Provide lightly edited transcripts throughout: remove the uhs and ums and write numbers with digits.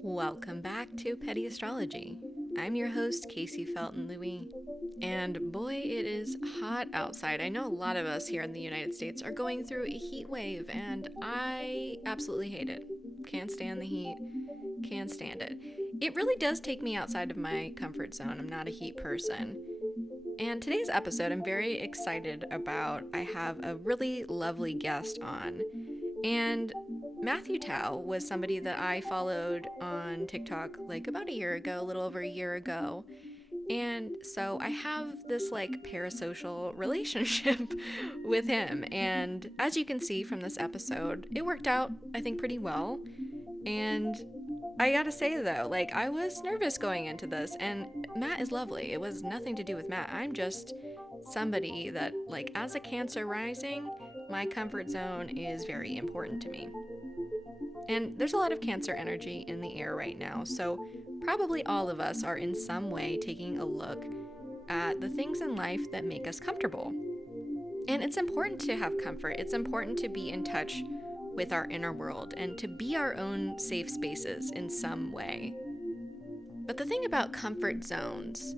Welcome back to Petty Astrology. I'm your host, Kaycee Felton-Lui. And boy, it is hot outside. I know a lot of us here in the United States are going through a heat wave, and I absolutely hate it. Can't stand the heat. Can't stand it. It really does take me outside of my comfort zone. I'm not a heat person. And today's episode, I'm very excited about. I have a really lovely guest on. And Mathew Tow was somebody that I followed on TikTok like about a year ago, a little over a year ago. And so I have this like parasocial relationship with him. And as you can see from this episode, it worked out, I think, pretty well. And I gotta say though, like I was nervous going into this, and Matt is lovely. It was nothing to do with Matt. I'm just somebody that, like, as a Cancer rising, my comfort zone is very important to me. And there's a lot of Cancer energy in the air right now, so probably all of us are in some way taking a look at the things in life that make us comfortable. And it's important to have comfort. It's important to be in touch with our inner world and to be our own safe spaces in some way. But the thing about comfort zones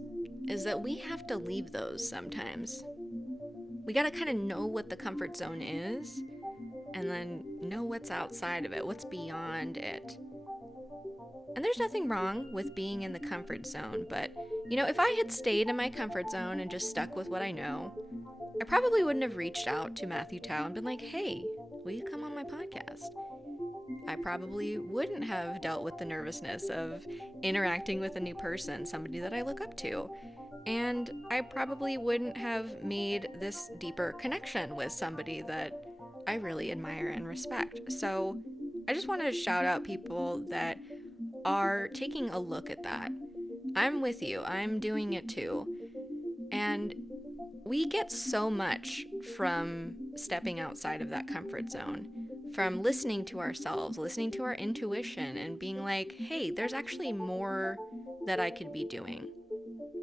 is that we have to leave those sometimes. We gotta kind of know what the comfort zone is and then know what's outside of it, what's beyond it. And there's nothing wrong with being in the comfort zone, but if I had stayed in my comfort zone and just stuck with what I know, I probably wouldn't have reached out to Mathew Tow and been like, hey, will you come on my podcast? I probably wouldn't have dealt with the nervousness of interacting with a new person, somebody that I look up to. And I probably wouldn't have made this deeper connection with somebody that I really admire and respect. So I just want to shout out people that are taking a look at that. I'm with you, I'm doing it too. And we get so much from stepping outside of that comfort zone, from listening to ourselves, listening to our intuition, and being like, hey, there's actually more that I could be doing.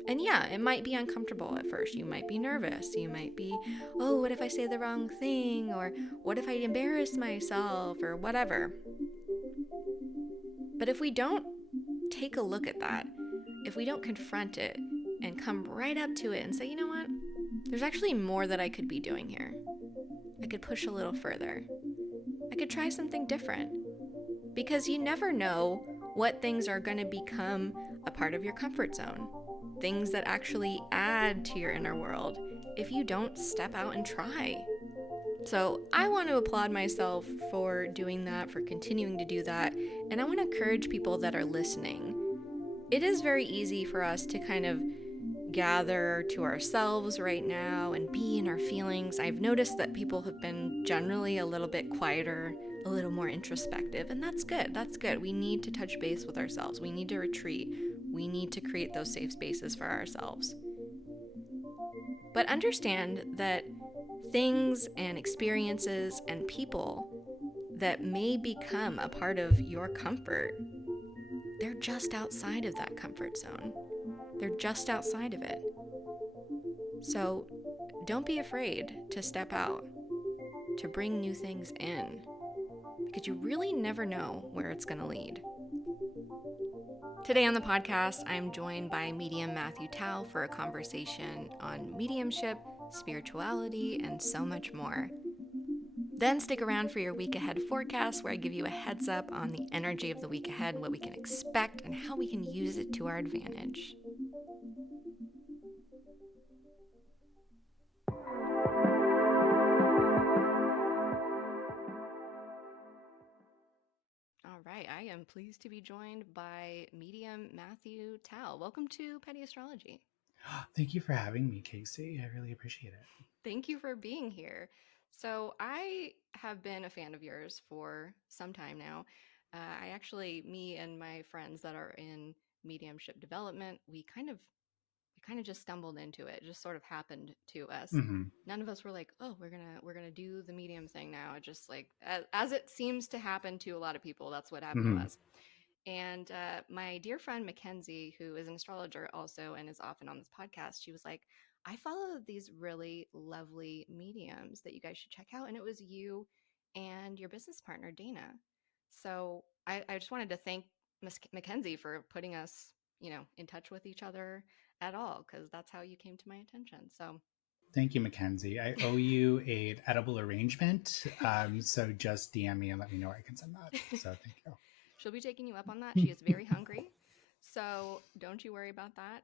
And yeah, it might be uncomfortable at first. You might be nervous. You might be, oh, what if I say the wrong thing? Or what if I embarrass myself? Or whatever. But if we don't take a look at that, if we don't confront it and come right up to it and say, you know what? There's actually more that I could be doing here. I could push a little further. I could try something different. Because you never know what things are going to become a part of your comfort zone. Things that actually add to your inner world if you don't step out and try. So I want to applaud myself for doing that, for continuing to do that, and I want to encourage people that are listening. It is very easy for us to kind of gather to ourselves right now and be in our feelings. I've noticed that people have been generally a little bit quieter, a little more introspective, and that's good. That's good. We need to touch base with ourselves. We need to retreat. We need to create those safe spaces for ourselves. But understand that things and experiences and people that may become a part of your comfort, they're just outside of that comfort zone. They're just outside of it. So don't be afraid to step out, to bring new things in, because you really never know where it's going to lead. Today on the podcast, I'm joined by medium Mathew Tow for a conversation on mediumship, spirituality, and so much more. Then stick around for your week ahead forecast, where I give you a heads up on the energy of the week ahead, what we can expect, and how we can use it to our advantage. All right, I am pleased to be joined by medium Mathew Tow. Welcome to Petty Astrology. Thank you for having me, Kaycee. I really appreciate it. Thank you for being here. So, I have been a fan of yours for some time now. Me and my friends that are in mediumship development, we kind of just stumbled into it. It just sort of happened to us. Mm-hmm. None of us were like, "Oh, we're gonna do the medium thing now." It just like as it seems to happen to a lot of people, that's what happened to Mm-hmm. us. And my dear friend Mackenzie, who is an astrologer also and is often on this podcast, she was like, I follow these really lovely mediums that you guys should check out. And it was you and your business partner, Dana. So I just wanted to thank Miss Mackenzie for putting us, in touch with each other at all, because that's how you came to my attention. So Thank you, Mackenzie. I owe you an edible arrangement. So just DM me and let me know where I can send that. So thank she'll be taking you up on that. you. She is very hungry. So don't you worry about that.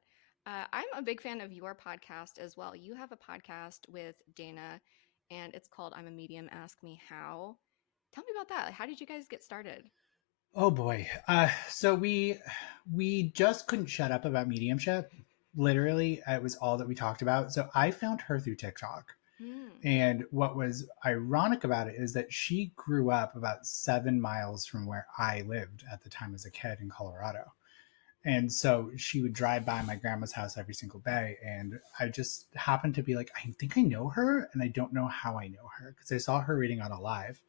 I'm a big fan of your podcast as well. You have a podcast with Dana, and it's called I'm a Medium, Ask Me How. Tell me about that. How did you guys get started? Oh boy. So we just couldn't shut up about mediumship. Literally, it was all that we talked about. So I found her through TikTok. Mm. And what was ironic about it is that she grew up about 7 miles from where I lived at the time as a kid in Colorado. And so she would drive by my grandma's house every single day. And I just happened to be like, I think I know her. And I don't know how I know her because I saw her reading on a live.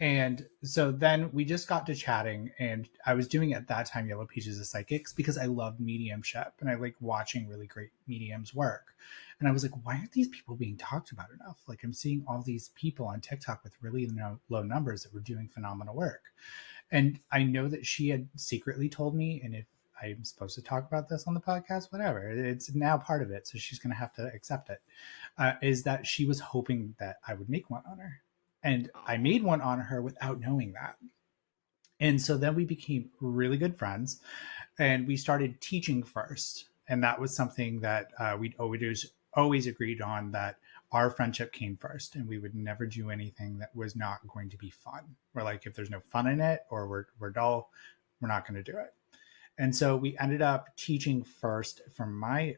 And so then we just got to chatting, and I was doing at that time Yellow Pages of Psychics because I loved mediumship and I like watching really great mediums work. And I was like, why aren't these people being talked about enough? Like, I'm seeing all these people on TikTok with really low numbers that were doing phenomenal work. And I know that she had secretly told me, and if I'm supposed to talk about this on the podcast, whatever, it's now part of it. So she's going to have to accept it. Is that she was hoping that I would make one on her. And I Oh, made one on her without knowing that. And so then we became really good friends and we started teaching first. And that was something that we'd always agreed on, that our friendship came first and we would never do anything that was not going to be fun. We're like, if there's no fun in it or we're dull, we're not going to do it. And so we ended up teaching first from my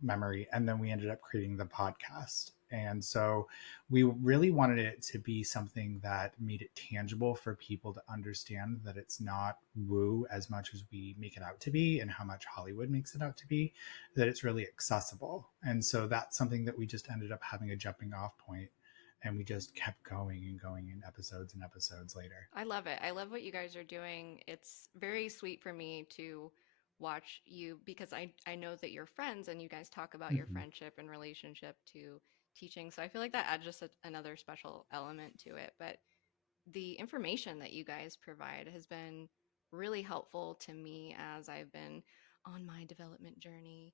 memory, and then we ended up creating the podcast. And so we really wanted it to be something that made it tangible for people to understand that it's not woo as much as we make it out to be and how much Hollywood makes it out to be, that it's really accessible. And so that's something that we just ended up having a jumping off point, and we just kept going and going in episodes and episodes later. I love it. I love what you guys are doing. It's very sweet for me to watch you because I know that you're friends and you guys talk about your Mm-hmm. friendship and relationship to teaching. So I feel like that adds just another special element to it. But the information that you guys provide has been really helpful to me as I've been on my development journey.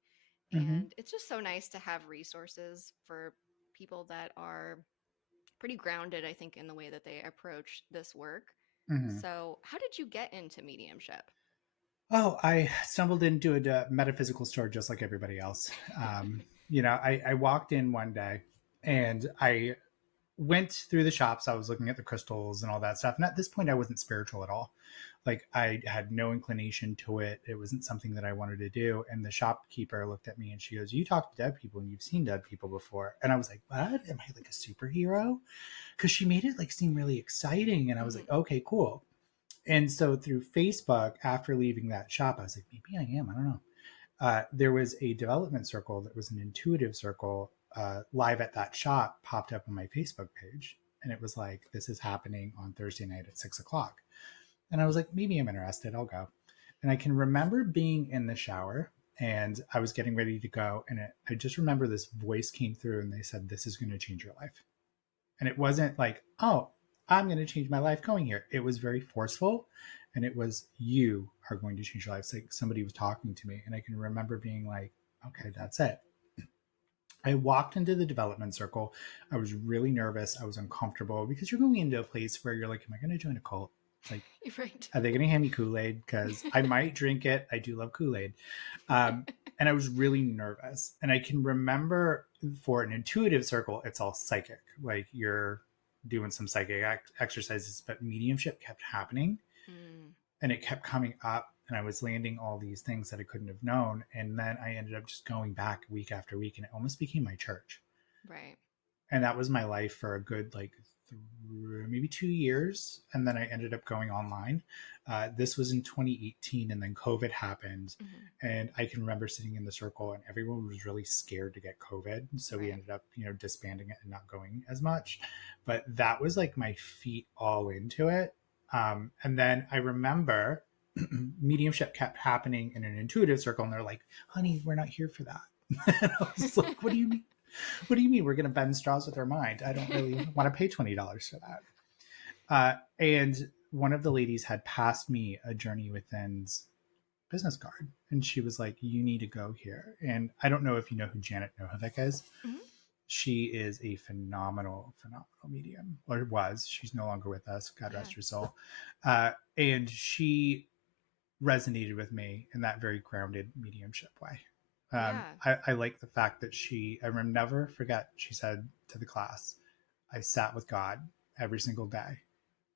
Mm-hmm. And it's just so nice to have resources for people that are pretty grounded, I think, in the way that they approach this work. Mm-hmm. So, how did you get into mediumship? Oh, I stumbled into a metaphysical store just like everybody else. I walked in one day and I went through the shops. I was looking at the crystals and all that stuff. And at this point, I wasn't spiritual at all. Like, I had no inclination to it. It wasn't something that I wanted to do. And the shopkeeper looked at me and she goes, "You talk to dead people and you've seen dead people before." And I was like, "What? Am I like a superhero?" Because she made it like seem really exciting. And I was Mm-hmm. like, "Okay, cool." And so through Facebook, after leaving that shop, I was like, maybe I am. I don't know. There was a development circle that was an intuitive circle live at that shop, popped up on my Facebook page. And it was like, this is happening on Thursday night at 6 o'clock. And I was like, maybe I'm interested. I'll go. And I can remember being in the shower and I was getting ready to go. And I just remember this voice came through and they said, "This is going to change your life." And it wasn't like, oh, I'm going to change my life going here. It was very forceful. And it was, you are going to change your life. It's like somebody was talking to me. And I can remember being like, okay, that's it. I walked into the development circle. I was really nervous. I was uncomfortable because you're going into a place where you're like, am I going to join a cult? Like, Right. are they going to hand me Kool-Aid? Because I might drink it. I do love Kool-Aid. Um, and I was really nervous. And I can remember, for an intuitive circle, it's all psychic. Like, you're doing some psychic exercises, but mediumship kept happening Mm, and it kept coming up. And I was landing all these things that I couldn't have known. And then I ended up just going back week after week, and it almost became my church. right. And that was my life for a good like maybe 2 years, and then I ended up going online. This was in 2018, and then COVID happened, Mm-hmm. and I can remember sitting in the circle and everyone was really scared to get COVID, so we Right. ended up disbanding it and not going as much. But that was like my feet all into it. And then I remember mediumship kept happening in an intuitive circle, and they're like, "Honey, we're not here for that." And I was like, "What do you mean? What do you mean we're going to bend straws with our mind? I don't really want to pay $20 for that." And one of the ladies had passed me a Journey Within's business card, and she was like, "You need to go here." And I don't know if you know who Janet Nohavec is. Hmm. She is a phenomenal medium, or was. She's no longer with us. God Yeah. rest her soul. And she resonated with me in that very grounded mediumship way. Yeah. I like the fact that I will never forget, she said to the class, "I sat with God every single day,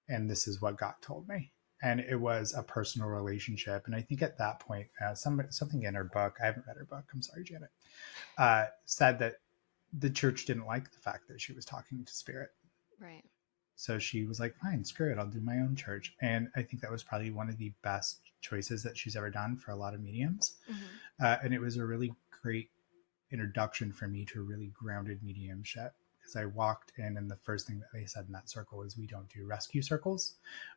and this is what God told me." And it was a personal relationship. And I think at that point, something in her book, I haven't read her book, I'm sorry, Janet, said that the church didn't like the fact that she was talking to spirit. Right. So she was like, "Fine, screw it, I'll do my own church." And I think that was probably one of the best choices that she's ever done for a lot of mediums. Hmm. And it was a really great introduction for me to really grounded mediumship, because I walked in and the first thing that they said in that circle is, "We don't do rescue circles.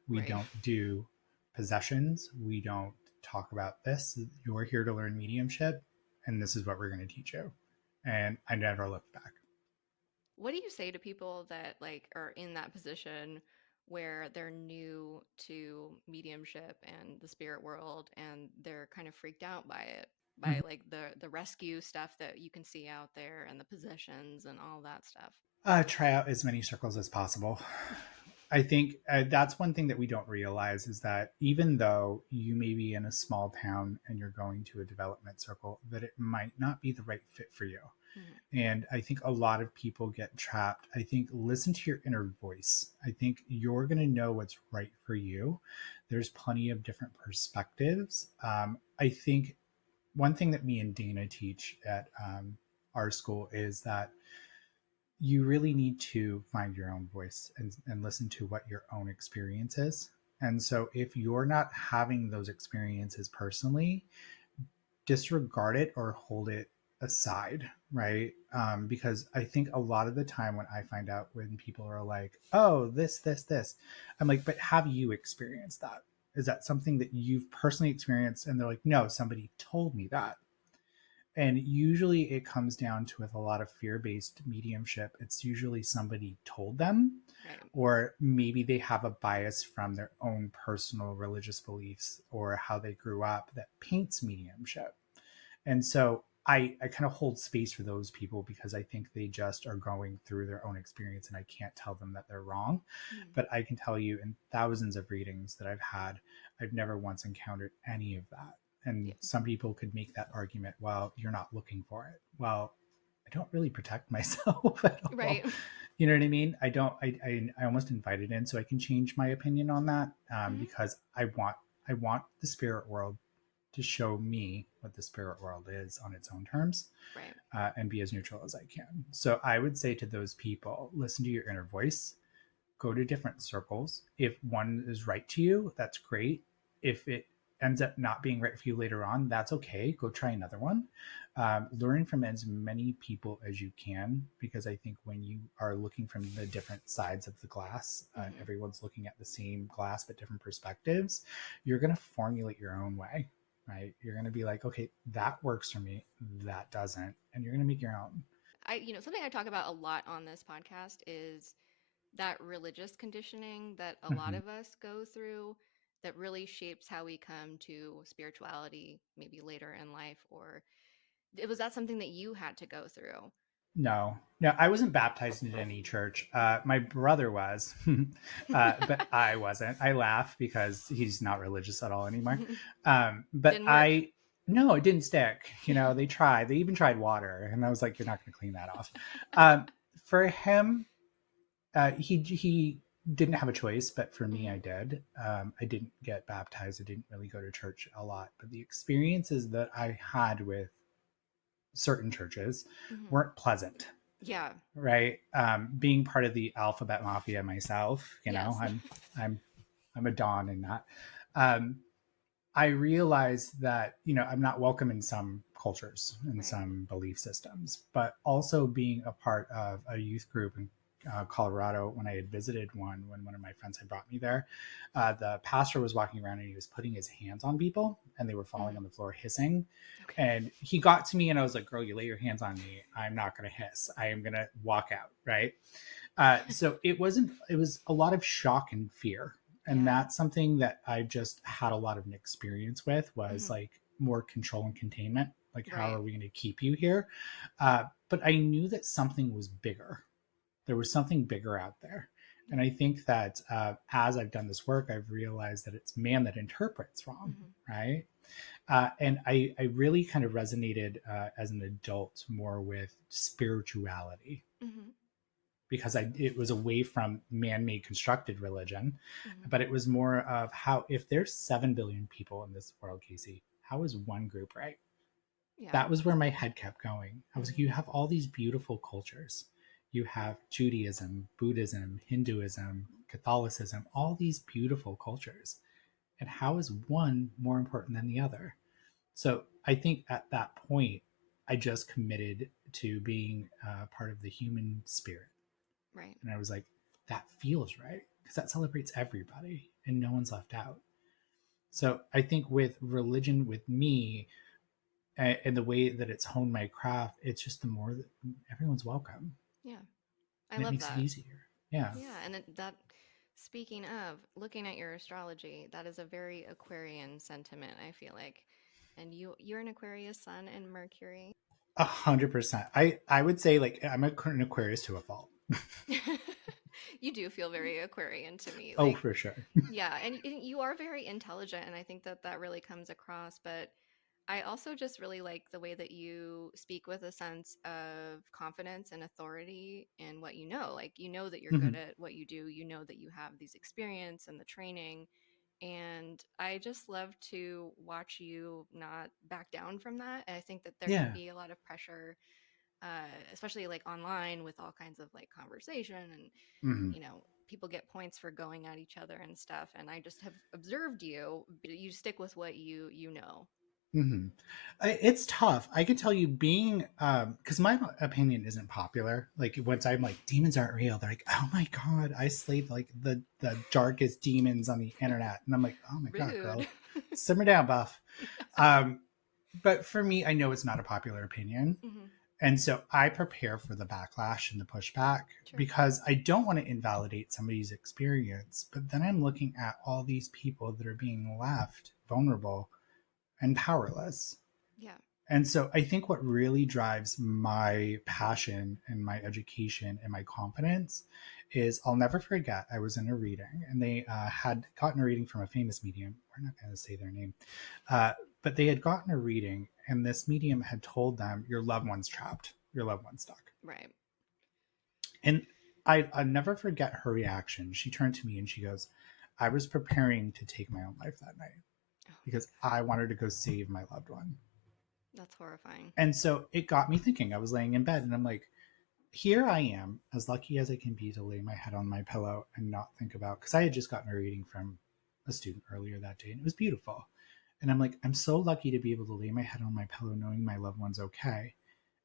We Right. don't do possessions. We don't talk about this. You're here to learn mediumship, and this is what we're going to teach you." And I never looked back. What do you say to people that like are in that position where they're new to mediumship and the spirit world and they're kind of freaked out by it, by like the rescue stuff that you can see out there and the possessions and all that stuff? Try out as many circles as possible. I think that's one thing that we don't realize, is that even though you may be in a small town and you're going to a development circle, that it might not be the right fit for you. Hmm. And I think a lot of people get trapped. I think listen to your inner voice. I think you're going to know what's right for you. There's plenty of different perspectives. I think one thing that me and Dana teach at our school is that you really need to find your own voice, and listen to what your own experience is. And so if you're not having those experiences personally, disregard it or hold it aside, right? Because I think a lot of the time when I find out, when people are like, "Oh, this," I'm like, "But have you experienced that? Is that something that you've personally experienced?" And they're like, "No, somebody told me that." And usually it comes down to, with a lot of fear-based mediumship, it's usually somebody told them, Right. or maybe they have a bias from their own personal religious beliefs or how they grew up that paints mediumship. And so I kind of hold space for those people, because I think they just are going through their own experience, and I can't tell them that they're wrong. Mm. But I can tell you, in thousands of readings that I've had, I've never once encountered any of that. And Yeah. some people could make that argument, "Well, you're not looking for it." Well, I don't really protect myself at all. Right. You know what I mean? I don't. I almost invite it in so I can change my opinion on that, Hmm. because I want the spirit world to show me what the spirit world is on its own terms, Right. and be as neutral as I can. So I would say to those people, listen to your inner voice, go to different circles. If one is right to you, that's great. If it ends up not being right for you later on, that's okay. Go try another one. Learn from as many people as you can, because I think when you are looking from the different sides of the glass, Hmm. everyone's looking at the same glass but different perspectives, you're going to formulate your own way, right? You're going to be like, "Okay, that works for me, that doesn't," and you're going to make your own. Something I talk about a lot on this podcast is that religious conditioning that a lot Mm-hmm. of us go through that really shapes how we come to spirituality maybe later in life, or was that something that you had to go through? No, no, I wasn't baptized into any church. My brother was, but I wasn't. I laugh because he's not religious at all anymore. But Didn't work. no, it didn't stick. You know, they tried. They even tried water, and I was like, "You're not going to clean that off." Um, for him, he didn't have a choice, but for me, Hmm. I did. I didn't get baptized. I didn't really go to church a lot, but the experiences that I had with certain churches Hmm. weren't pleasant, Yeah. right? Being part of the alphabet mafia myself, Yes. I'm a don in that. Um, I realized that, I'm not welcome in some cultures and Right. some belief systems, but also being a part of a youth group in Colorado, when I had visited when one of my friends had brought me there, the pastor was walking around and he was putting his hands on people and they were falling Mm. on the floor hissing. Okay. And he got to me and I was like, "Girl, you lay your hands on me. I'm not going to hiss. I am going to walk out." Right. So it was a lot of shock and fear. And Yeah. that's something that I just had a lot of experience with, was Hmm. like more control and containment. Like, how Right. are we going to keep you here? But I knew that something was bigger. There was something bigger out there. And Yeah. I think that as I've done this work, I've realized that it's man that interprets wrong, Hmm. right? And I really kind of resonated as an adult more with spirituality, Hmm. because it was away from man-made constructed religion, Hmm. but it was more of how, if there's 7 billion people in this world, Kaycee, how is one group right? Yeah. That was where my head kept going. I was like, Hmm. you have all these beautiful cultures. You have Judaism, Buddhism, Hinduism, Catholicism, all these beautiful cultures. And how is one more important than the other? So I think at that point, I just committed to being part of the human spirit. Right. And I was like, that feels right, because that celebrates everybody and no one's left out. So I think with religion, with me, and the way that it's honed my craft, it's just the more that everyone's welcome, Yeah. I and it love makes it that. easier. Yeah. Yeah, and that speaking of looking at your astrology, that is a very Aquarian sentiment, I feel like. And you're an Aquarius sun and Mercury. 100%. I would say, like, I'm an Aquarius to a fault. You do feel very Aquarian to me. Oh, Like, for sure. yeah, and you are very intelligent, and I think that that really comes across. But I also just really like the way that you speak with a sense of confidence and authority in what you know. Like, you know that you're good Hmm. at what you do, you know that you have these experience and the training. And I just love to watch you not back down from that. And I think that there can Yeah. be a lot of pressure, especially like online with all kinds of like conversation and, Hmm. people get points for going at each other and stuff. And I just have observed you stick with what you know. Hmm. It's tough. I can tell you, being because my opinion isn't popular. Like, once I'm like, demons aren't real, they're like, oh my god, I slayed like the darkest demons on the internet, and I'm like, oh my god, Rude. girl, simmer down, buff. Um, but for me, I know it's not a popular opinion. Hmm. And so I prepare for the backlash and the pushback, Sure. because I don't want to invalidate somebody's experience. But then I'm looking at all these people that are being left vulnerable and powerless. Yeah. And so I think what really drives my passion and my education and my confidence is, I'll never forget, I was in a reading, and they had gotten a reading from a famous medium. We're not going to say their name. Uh, but they had gotten a reading, and this medium had told them, your loved one's trapped, your loved one's stuck. Right. And I never forget her reaction. She turned to me and she goes, I was preparing to take my own life that night Oh, because I wanted to go save my loved one. that's horrifying. And so it got me thinking. I was laying in bed and I'm like, here I am, as lucky as I can be to lay my head on my pillow and not think about, because I had just gotten a reading from a student earlier that day and it was beautiful. And I'm like, I'm so lucky to be able to lay my head on my pillow knowing my loved one's okay.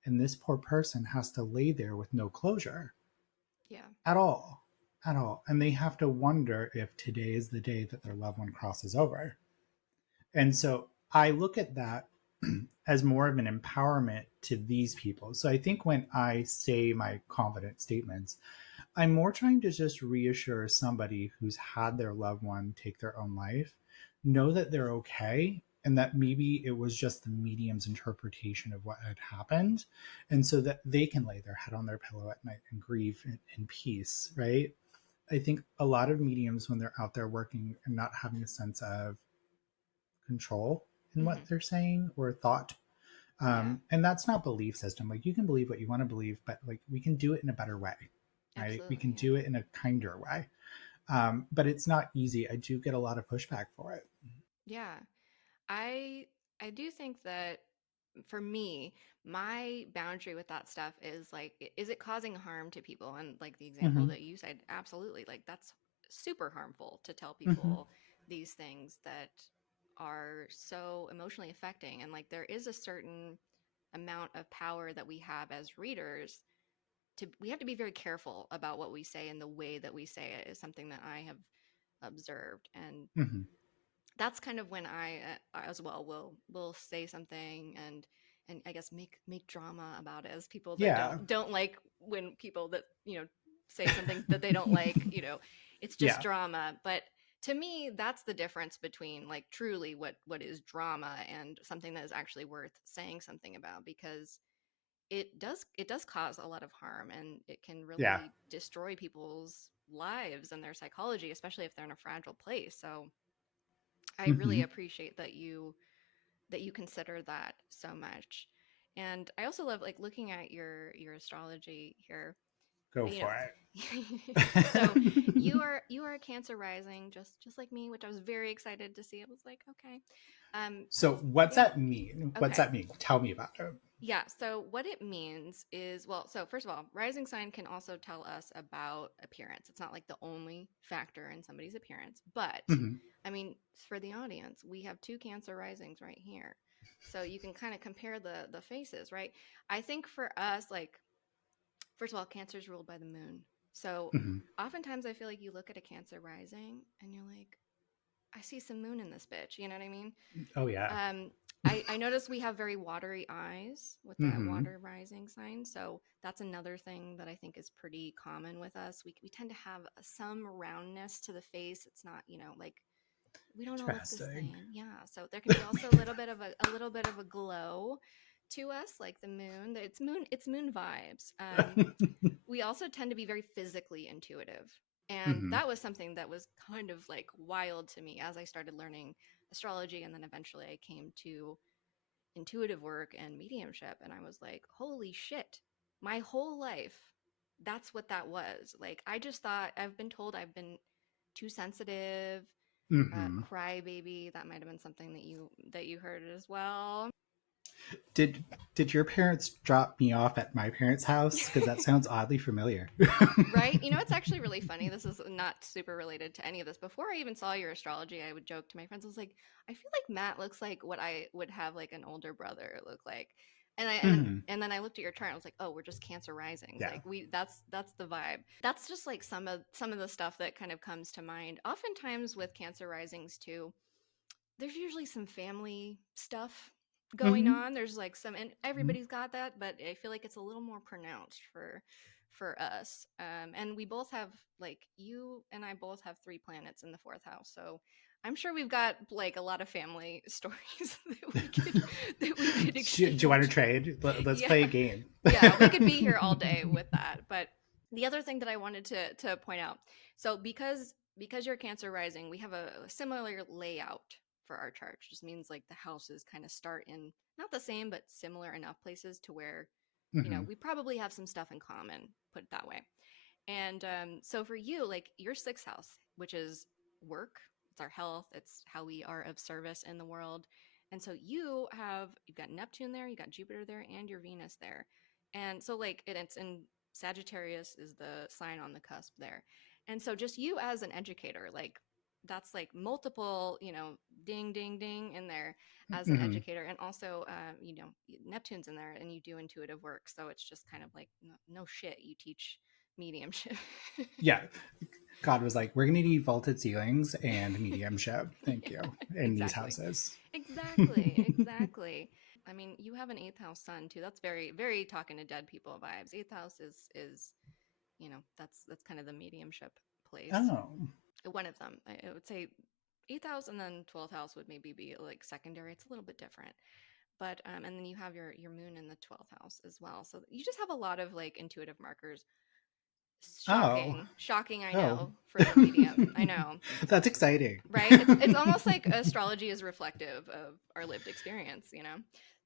And this poor person has to lay there with no closure Yeah. at all, at all. And they have to wonder if today is the day that their loved one crosses over. And so I look at that as more of an empowerment to these people. So I think when I say my confident statements, I'm more trying to just reassure somebody who's had their loved one take their own life, know that they're okay, and that maybe it was just the medium's interpretation of what had happened. And so that they can lay their head on their pillow at night and grieve in peace, right? I think a lot of mediums, when they're out there working and not having a sense of control in what Hmm. they're saying or thought, Yeah. and that's not belief system. Like, you can believe what you want to believe, but like, we can do it in a better way, right? We Absolutely. can Yeah. do it in a kinder way. But it's not easy. I do get a lot of pushback for it. Yeah. I I do think that for me, my boundary with that stuff is like, is it causing harm to people? And like the example Mm-hmm. that you said, absolutely. Like, that's super harmful to tell Mm-hmm. people these things that are so emotionally affecting. And like, there is a certain amount of power that we have as readers. We have to be very careful about what we say, and the way that we say it is something that I have observed. And Mm-hmm. that's kind of when I as well will say something, and I guess make drama about it, as people that Yeah. don't like when people that say something that they don't like, it's just Yeah. drama. But to me, that's the difference between like truly what is drama and something that is actually worth saying something about, because it does cause a lot of harm, and it can Yeah. really destroy people's lives and their psychology, especially if they're in a fragile place. So I really Hmm. appreciate that you consider that so much. And I also love like looking at your astrology here, Go you know. for So it. you are a Cancer rising, just like me, which I was very excited to see. I was like, okay, So what's yeah, that mean? What's okay. that mean? Tell me about it. Yeah, so what it means is, well, so first of all, rising sign can also tell us about appearance. It's not like the only factor in somebody's appearance, but Hmm. I mean, for the audience, we have two Cancer risings right here. So you can kind of compare the faces, right? I think for us, like, first of all, Cancer is ruled by the moon. So Hmm. oftentimes I feel like you look at a Cancer rising and you're like, I see some moon in this bitch. You know what I mean? Oh yeah. Um, I notice we have very watery eyes with that Hmm. water rising sign. So that's another thing that I think is pretty common with us. We tend to have some roundness to the face. It's not, like we don't all look the Interesting. same. Yeah. So there can be also a little bit of a glow to us, like the moon. It's moon vibes. We also tend to be very physically intuitive. And Hmm. that was something that was kind of like wild to me as I started learning astrology. And then eventually I came to intuitive work and mediumship. And I was like, holy shit, my whole life, that's what that was. Like, I just thought, I've been told I've been too sensitive, Hmm. crybaby. That might have been something that you heard as well. Did your parents drop me off at my parents' house? Because that sounds oddly familiar. Right? It's actually really funny. This is not super related to any of this. Before I even saw your astrology, I would joke to my friends. I was like, I feel like Matt looks like what I would have like an older brother look like. And I and then Hmm. and then I looked at your chart. And I was like, oh, we're just Cancer risings. Yeah. Like that's the vibe. That's just like some of the stuff that kind of comes to mind. Oftentimes with Cancer risings too, there's usually some family stuff going Hmm. on. There's like some, and everybody's got that, but I feel like it's a little more pronounced for us. And we both have, like, you and I both have 3 planets in the fourth house, so I'm sure we've got like a lot of family stories that we could Do you want to exchange. trade? Let's Yeah, play a game. yeah, we could be here all day with that. But the other thing that I wanted to point out, so because you're Cancer rising, we have a similar layout for our chart. Just means like the houses kind of start in not the same but similar enough places to where Hmm. we probably have some stuff in common. Put it that way. And so for you, like your sixth house, which is work, it's our health, it's how we are of service in the world. And so you've got Neptune there, you got Jupiter there, and your Venus there. And so like it's in Sagittarius is the sign on the cusp there. And so just you as an educator, like that's like multiple, ding, ding, ding in there as an Hmm. educator. And also, Neptune's in there and you do intuitive work. So it's just kind of like, no shit, you teach mediumship. Yeah. God was like, we're gonna need vaulted ceilings and mediumship. Thank you. Yeah, In these exactly. houses. Exactly. Exactly. I mean, you have an eighth house sun too. That's very, very talking to dead people vibes. Eighth house is that's kind of the mediumship place. Oh. One of them. I would say eighth house and then 12th house would maybe be like secondary. It's a little bit different. But and then you have your moon in the 12th house as well. So you just have a lot of like intuitive markers. Oh. Shocking, I Oh. know, for the medium. I know, That's exciting. right? It's almost like astrology is reflective of our lived experience.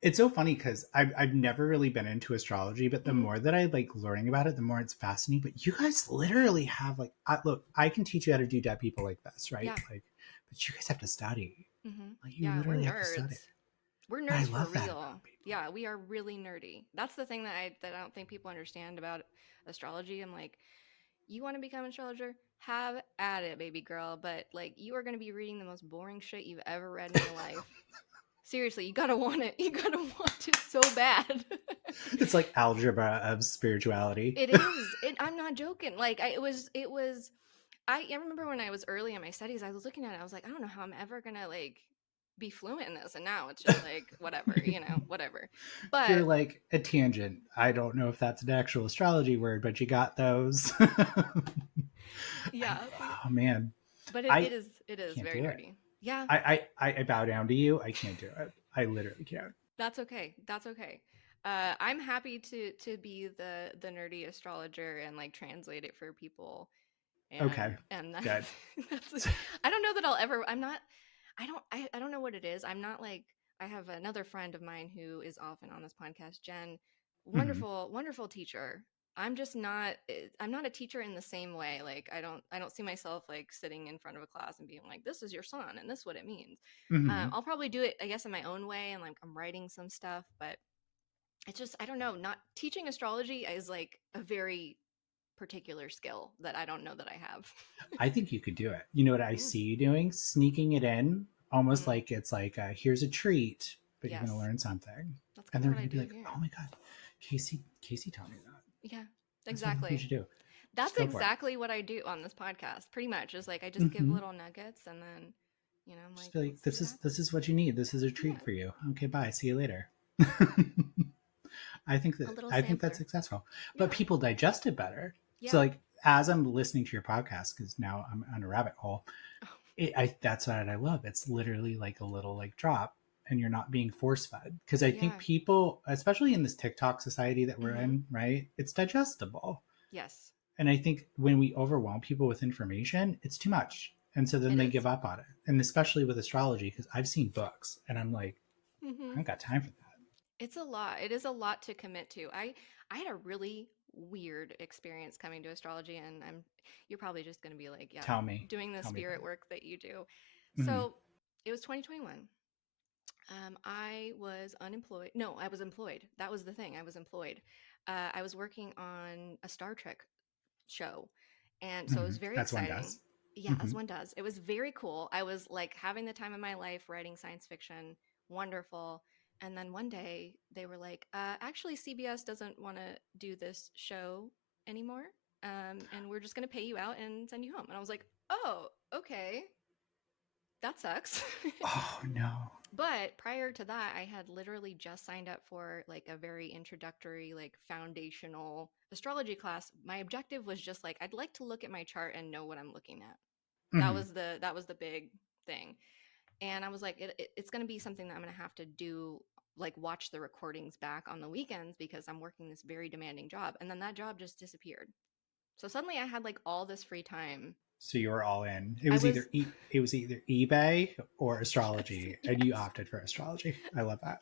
It's so funny because I've never really been into astrology, but the Hmm. more that I like learning about it, the more it's fascinating. But you guys literally have like, look, I can teach you how to do dead people like this, right? Yeah. Like, but you guys have to study. Hmm. Like, you Yeah, we're literally have to study. nerds. We're And I nerds for love that real. about people. Yeah, we are really nerdy. That's the thing that I don't think people understand about astrology. I'm like, you want to become an astrologer? Have at it, baby girl. But like, you are going to be reading the most boring shit you've ever read in your life. Seriously, you gotta want it. You gotta want it so bad. It's like algebra of spirituality. It is. I'm not joking. Like it was. I remember when I was early in my studies, I was looking at it. I was like, I don't know how I'm ever gonna like be fluent in this. And now it's just like whatever, whatever. You're But like a tangent. I don't know if that's an actual astrology word, but you got those. yeah, Oh man. But I it is can't very do it. nerdy. Yeah, I bow down to you. I can't do it. I literally can't. that's okay. That's okay. I'm happy to be the nerdy astrologer and like translate it for people, Okay, and good. that's I don't know that I'll ever. I'm not. I don't know what it is. I'm not like I have another friend of mine who is often on this podcast, Jen. Mhm. Wonderful teacher. I'm just not. I'm not a teacher in the same way. Like I don't see myself like sitting in front of a class and being like, "This is your son, and this is what it means." Mhm. I'll probably do it, I guess, in my own way, and like I'm writing some stuff, but it's just I don't know. Not teaching astrology is like a very particular skill that I don't know that I have. I think you could do it. You know what I Mm, see you doing? Sneaking it in, almost mm, like it's like, here's a treat, but you're going to yes, learn something. that's And kind of they're what I going to be do like, here. oh my God, Kaycee taught me that. Yeah, That's what I think you exactly. should do. Just That's go for it. exactly what I do on this podcast. Pretty much is like I just give Hmm. little nuggets and then, I'm Just like, be like, let's see what this happens. is what you need. This is a treat Yeah, for you. Okay, bye. See you later. a little I think that's sampler. successful. But Yeah, people digest it better. So yeah. like as I'm listening to your podcast, because now I'm on a rabbit hole, that's what I love. It's literally like a little like drop, and you're not being force fed. Because I think Yeah. people, especially in this TikTok society that we're Mm-hmm. in, right? It's digestible. Yes, And I think when we overwhelm people with information, it's too much. And so then it they is. give up on it. And especially with astrology, because I've seen books and I'm like, I Mm-hmm. don't got time for that. It's a lot. It is a lot to commit to. I had a really weird experience coming to astrology, and you're probably just going to be like, yeah, doing the Tell me about spirit it. work that you do. Mm-hmm. So it was 2021. I was unemployed. No, I was employed. That was the thing. I was employed. I was working on a Star Trek show. And so it Mm-hmm. was very As one exciting. does. Yeah, Mm-hmm. as one does. It was very cool. I was like having the time of my life writing science fiction. Wonderful. And then one day they were like, actually, CBS doesn't want to do this show anymore. And we're just going to pay you out and send you home. And I was like, oh, okay. That sucks. Oh no. But prior to that, I had literally just signed up for like a very introductory, like foundational astrology class. My objective was just like I'd like to look at my chart and know what I'm looking at. Mm-hmm. That was the big thing. And I was like, it's going to be something that I'm going to have to do, like watch the recordings back on the weekends because I'm working this very demanding job. And then that job just disappeared. So suddenly I had like all this free time. So you were all in. I was, It was either eBay or yes, astrology, and you yes. opted for astrology. I love that.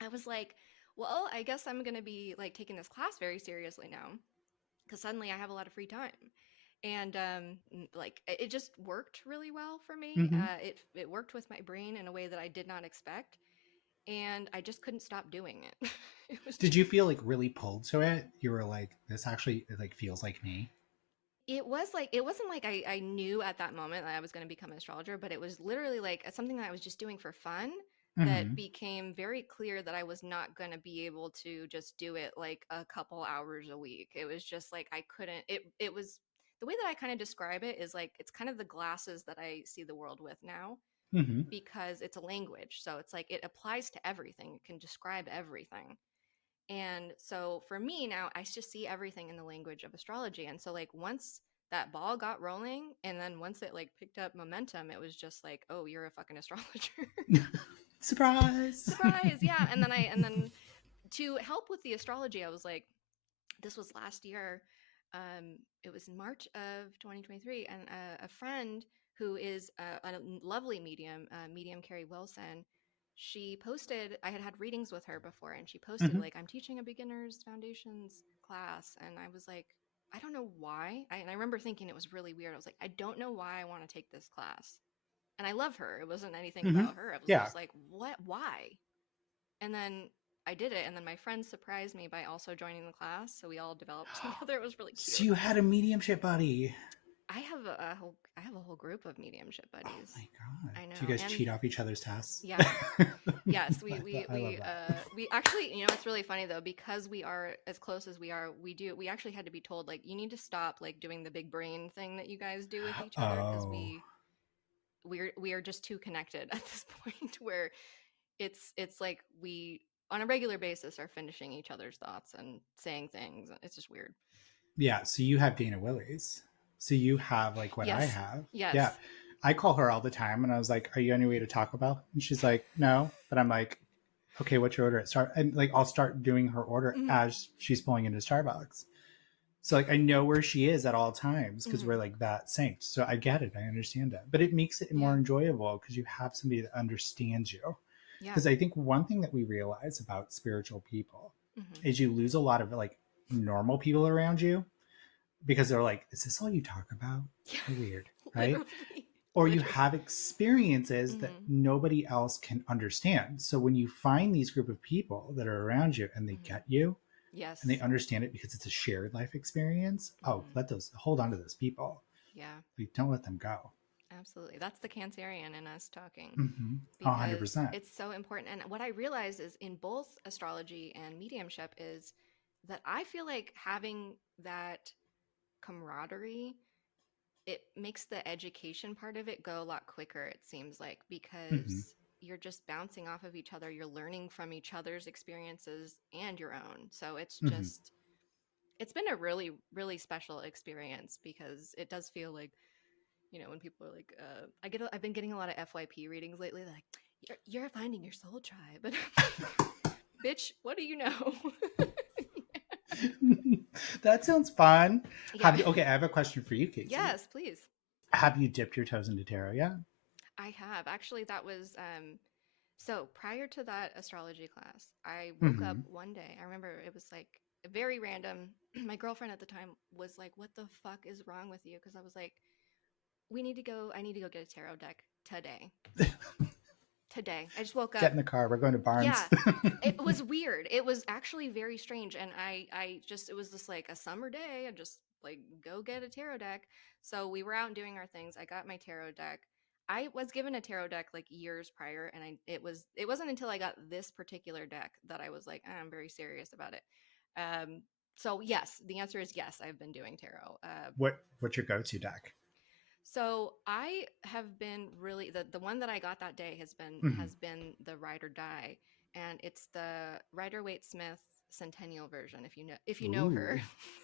I was like, well, I guess I'm going to be like taking this class very seriously now because suddenly I have a lot of free time. And like it just worked really well for me. Mm-hmm. It worked with my brain in a way that I did not expect, and I just couldn't stop doing it. It was Did just you feel like really pulled to it? You were like, this actually like feels like me. it was like it wasn't like I knew at that moment that I was going to become an astrologer, but it was literally like something that I was just doing for fun that Mm-hmm. became very clear that I was not going to be able to just do it like a couple hours a week. It was just like I couldn't it was the way that I kind of describe it is like it's kind of the glasses that I see the world with now Mm-hmm. because it's a language. So it's like it applies to everything. It can describe everything. And so for me now, I just see everything in the language of astrology. And so like once that ball got rolling and then once it like picked up momentum, it was just like, oh, you're a fucking astrologer. Surprise. Surprise. Yeah. And then to help with the astrology, I was like, this was last year. It was March of 2023. And a friend who is a lovely medium, Carrie Wilson, she posted, I had had readings with her before, and she posted, Mm-hmm. like, I'm teaching a beginner's foundations class. And I was like, I don't know why. And I remember thinking it was really weird. I was like, I don't know why I want to take this class. And I love her. It wasn't anything Mm-hmm. about her. I was Yeah. just like, what? Why? And then I did it, and then my friend surprised me by also joining the class, so we all developed together. It was really So cute. you had a mediumship buddy. I have a whole group of mediumship Oh buddies. my god. I Do you know, guys and cheat off each other's tests? yeah, yes, I love that. we actually, it's really funny though because we are as close as we are. We actually had to be told like you need to stop like doing the big brain thing that you guys do with each other because Oh. we are just too connected at this point where it's like we on a regular basis are finishing each other's thoughts and saying things. It's just weird. Yeah, so you have Dana Willis. So you have like what I Yes. have. Yeah. Yes. I call her all the time and I was like, are you on your way to Taco Bell? And she's like, no. But I'm like, okay, what's your order at Star? And like, I'll start doing her order Mm-hmm. as she's pulling into Starbucks. So like, I know where she is at all times because we're Mm-hmm. like that synced. So I get it. I understand it. But it makes it Yeah. more enjoyable because you have somebody that understands you. Yeah. Because I think one thing that we realize about spiritual people Mm-hmm. is you lose a lot of like normal people around you because they're like, is this all you talk about? Yeah. You're weird, right? Literally. Or you Literally. have experiences that Mm-hmm. nobody else can understand. So when you find these group of people that are around you and they Mm-hmm. get you and they Yes. understand it because it's a shared life experience, oh, Mm-hmm. let those hold on to those people. Yeah. Like, don't let them go. Absolutely. That's the Cancerian in us talking Mm-hmm. because 100%. it's so important. And what I realize is in both astrology and mediumship is that I feel like having that camaraderie, it makes the education part of it go a lot quicker, it seems like, Mm-hmm. because you're just bouncing off of each other, you're learning from each other's experiences and your own. So it's Mm-hmm. just it's been a really really special experience because it does feel like, when people are like, I've been getting a lot of FYP readings lately. They're like, you're finding your soul tribe, and I'm like, bitch, what do you know? That sounds fun. Yeah. Have you? Okay, I have a question for you, Kaycee. Yes, please. Have you dipped your toes into tarot yet? I have actually. That was so prior to that astrology class, I woke up Mm-hmm. one day. I remember it was like very random. My girlfriend at the time was like, "What the fuck is wrong with you?" Because I was like, "We need to go. I need to go get a tarot deck today." Today, I just woke Get up. in the car. We're going to Barnes. Yeah, it was weird. It was actually very strange, and I just it was just like a summer day. I just like go get a tarot deck. So we were out doing our things. I got my tarot deck. I was given a tarot deck like years prior, and it wasn't until I got this particular deck that I was like, I'm very serious about it. Um, so yes, the answer is yes. I've been doing tarot. What's your go-to deck? So I have been really the one that I got that day Mm-hmm. has been the Ride or Die, and it's the Rider Waite Smith Centennial version. If you know her, Ooh,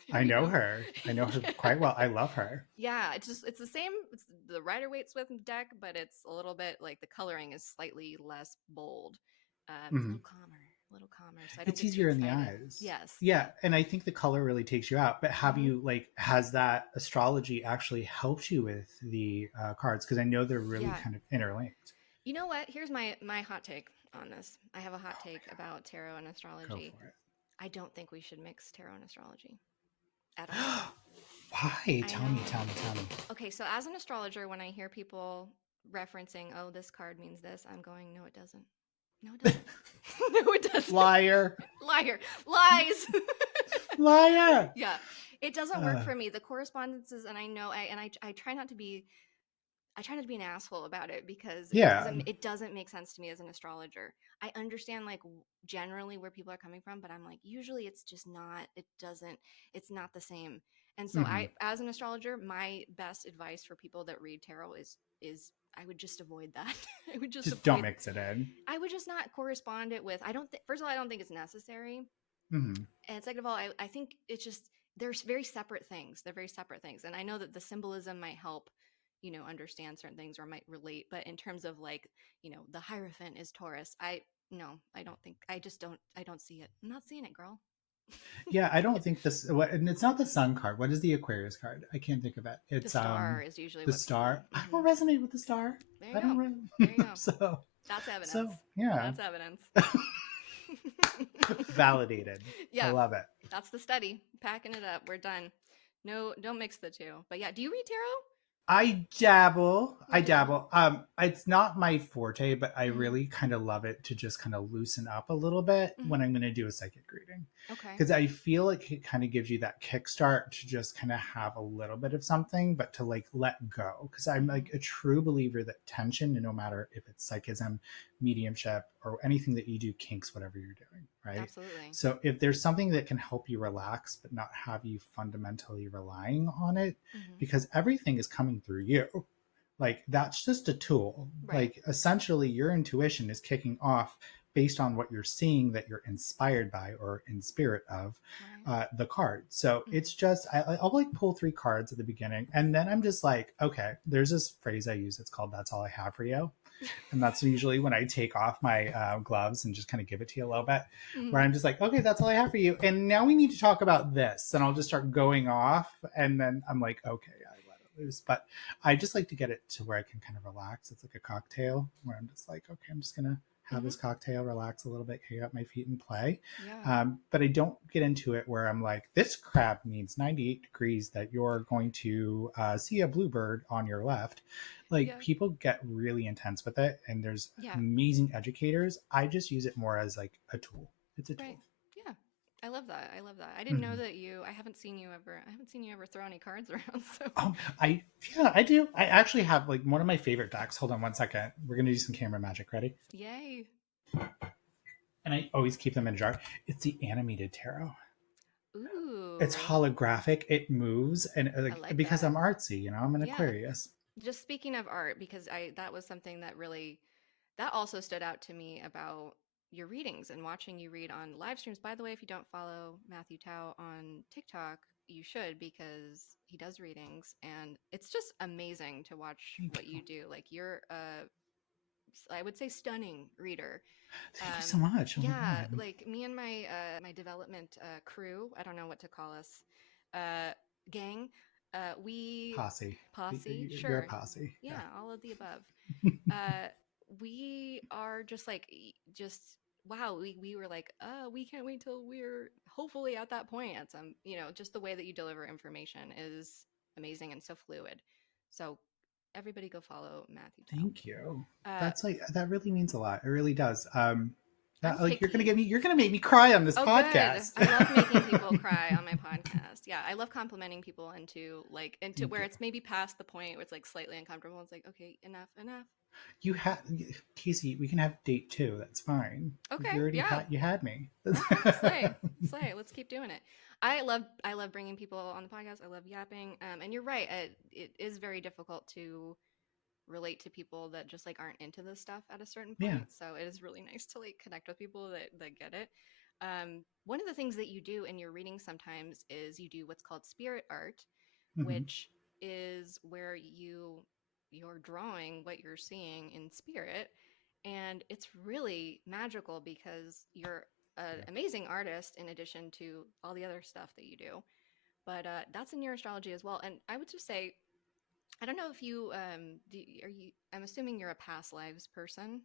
if I you know know, her. I know her yeah, quite well. I love her. yeah. It's the same. It's the Rider Waite Smith deck, but it's a little bit like the coloring is slightly less bold. It's Mm-hmm. a little calmer, so I don't It's get too easier in the excited. eyes. Yes. Yeah, and I think the color really takes you out. But have Hmm. you like has that astrology actually helped you with the cards? Because I know they're really Yeah. kind of interlinked. You know what? Here's my hot take on this. I have a hot Oh take about tarot and man, go astrology. for I don't think we should mix tarot and astrology at all. it. Why? I Tell me, know. tell me, tell me. Okay, so as an astrologer, when I hear people referencing, oh, this card means this, I'm going, no, it doesn't. No, it doesn't. No, it doesn't. Liar. Liar. Lies. Liar. Yeah. It doesn't work Uh, for me. The correspondences, and I try not to be an asshole about it because yeah. it doesn't make sense to me as an astrologer. I understand like generally where people are coming from, but I'm like usually it's just not it's not the same. And so Hmm. I as an astrologer, my best advice for people that read tarot is I would just avoid that. I would just Just don't avoid mix it in. I would just not correspond it with I don't think first of all I don't think it's necessary. Hmm. And second of all, I think it's just there's very separate things. They're very separate things. And I know that the symbolism might help, understand certain things or might relate. But in terms of like, the Hierophant is Taurus, no, I don't think I don't see it. I'm not seeing it, girl. Yeah, I don't think this. What? And it's not the Sun card. What is the Aquarius card? I can't think of it. The It's star is usually the what people. Star. I don't resonate with the Star. There you I go. don't. There you go. So That's evidence. so yeah. That's evidence. Validated. I Yeah, love it. that's the study. Packing it up. We're done. No, don't mix the two. But yeah, do you read tarot? I dabble. I Mm-hmm. dabble. It's not my forte, but I Mm-hmm. really kind of love it to just kind of loosen up a little bit Mm-hmm. when I'm going to do a psychic reading, Okay. because I feel like it kind of gives you that kickstart to just kind of have a little bit of something, but to like let go. Because I'm Mm-hmm. like a true believer that tension, no matter if it's psychism, mediumship, or anything that you do, kinks whatever you're doing, right? Absolutely. So if there's something that can help you relax, but not have you fundamentally relying on it, Mm-hmm. because everything is coming through you, like that's just a tool. Right. Like essentially your intuition is kicking off based on what you're seeing that you're inspired by or in spirit of Right. the card. So Mhm. it's just I'll like pull 3 cards at the beginning, and then I'm just like, okay, there's this phrase I use. It's called "That's all I have for you." And that's usually when I take off my gloves and just kind of give it to you a little bit, where Mhm. I'm just like, okay, that's all I have for you, and now we need to talk about this, and I'll just start going off, and then I'm like, okay, I let it loose. But I just like to get it to where I can kind of relax. It's like a cocktail where I'm just like, okay, I'm just gonna have Mhm. this cocktail, relax a little bit, kick up my feet and play. Yeah. But I don't get into it where I'm like, this crab needs 98 degrees that you're going to see a bluebird on your left. Like Yeah. people get really intense with it, and there's Yeah. amazing educators. I just use it more as like a tool. It's a Right. tool. Yeah. I love that. I love that. I didn't know Mhm. that you. I haven't seen you ever throw any cards around. So. I yeah, I do. I actually have like one of my favorite decks. Hold on one second. We're gonna do some camera magic. Ready? Yay. And I always keep them in a jar. It's the animated tarot. It's Ooh. holographic. It moves, and I like like because that. I'm artsy, I'm an Yeah. Aquarius. Just speaking of art, because I that was something that really that also stood out to me about your readings and watching you read on live streams. By the way, if you don't follow Mathew Tow on TikTok, you should because he does readings and it's just amazing to watch Thank what you. you do. Like you're a I would say stunning reader. Thank you so much. Oh my Yeah, god. like me and my development crew, I don't know what to call us, uh, gang. We Posse. posse, You're a sure, posse. yeah, Yeah. all of the above. Uh, we are just like just wow. We were like, we can't wait till we're hopefully at that point at some just the way that you deliver information is amazing and so fluid. So everybody go follow Matthew Tow. Thank you. Uh, That's like that really means a lot. It really does. I'm Like picky. you're gonna make me cry on this Oh, good. podcast. I love making people cry on my podcast. Yeah, I love complimenting people into Thank where you. it's maybe past the point where it's like slightly uncomfortable. It's like, okay, enough, enough. You had Casey. We can have date two. That's fine. Okay, You already yeah. had you had me. Okay, slay, slay. Let's keep doing it. I love bringing people on the podcast. I love yapping. And you're right. It is very difficult to relate to people that just like aren't into this stuff at a certain Yeah. point. So it is really nice to like connect with people that get it. One of the things that you do in your reading sometimes is you do what's called spirit art, Hmm. which is where you're drawing what you're seeing in spirit, and it's really magical because you're an Yeah. amazing artist in addition to all the other stuff that you do. But that's in your astrology as well, and I would just say I don't know if you are you. I'm assuming you're a past lives person.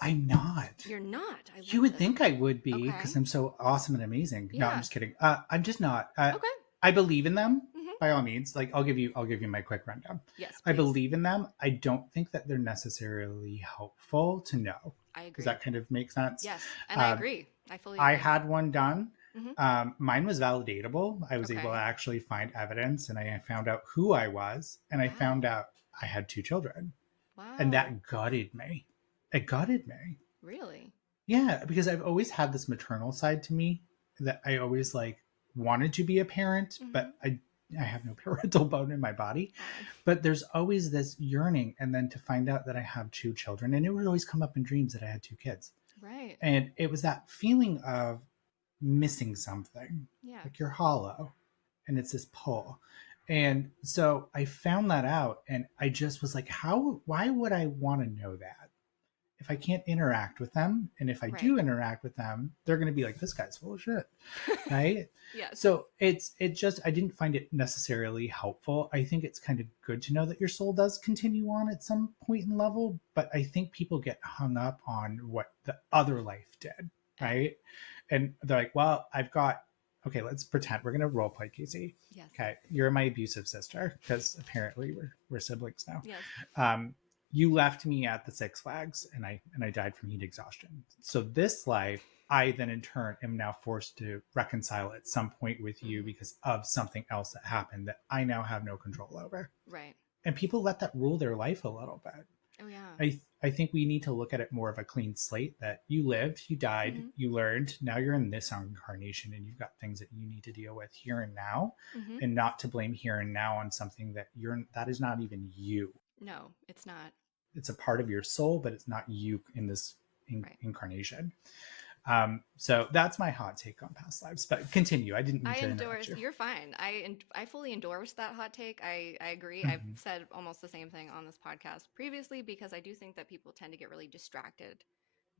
I'm not. You're not. I You love would this. think I would be Okay. because I'm so awesome and amazing. No, I'm Yeah. just kidding. I'm just not. Okay. I believe in them Mm-hmm. by all means. Like I'll give you my quick rundown. Yes, I please. believe in them. I don't think that they're necessarily helpful to know. I Does agree. that kind of make sense? Yes, and I Um, agree. I fully I agree. had one done. Mm-hmm. Mine was validatable. I was able to Okay. actually find evidence, and I found out who I was, and I found Wow. out I had 2 children, and Wow. that gutted me. It gutted me. Really? Yeah, because I've always had this maternal side to me that I always like wanted to be a parent, Mm-hmm. but I have no parental bone in my body. Oh. But there's always this yearning, and then to find out that I have 2 children, and it would always come up in dreams that I had 2 kids, Right. and it was that feeling of missing something, Yeah. like you're hollow, and it's this pull. And so I found that out, and I just was like, how? Why would I want to know that? If I can't interact with them, and if I Right. do interact with them, they're going to be like, this guy's full of shit, right? Yes. So it just I didn't find it necessarily helpful. I think it's kind of good to know that your soul does continue on at some point in level, but I think people get hung up on what the other life did, Yeah. right? And they're like, well, I've got okay, let's pretend we're gonna role play, Casey. Yes. Okay, you're my abusive sister because apparently we're siblings now. Yes. Um, you left me at the Six Flags, and I died from heat exhaustion. So this life, I then in turn am now forced to reconcile at some point with you Mm-hmm. because of something else that happened that I now have no control over. Right. And people let that rule their life a little bit. Oh yeah. I think we need to look at it more of a clean slate that you lived, you died, Mm-hmm. you learned, now you're in this incarnation and you've got things that you need to deal with here and now, Mm-hmm. and not to blame here and now on something that is not even you. No, it's not. It's a part of your soul, but it's not you Right. incarnation. So that's my hot take on past lives. But continue. I didn't mean I to interrupt endorse. you. You're fine. I fully endorse that hot take. I agree. I've Hmm. said almost the same thing on this podcast previously because I do think that people tend to get really distracted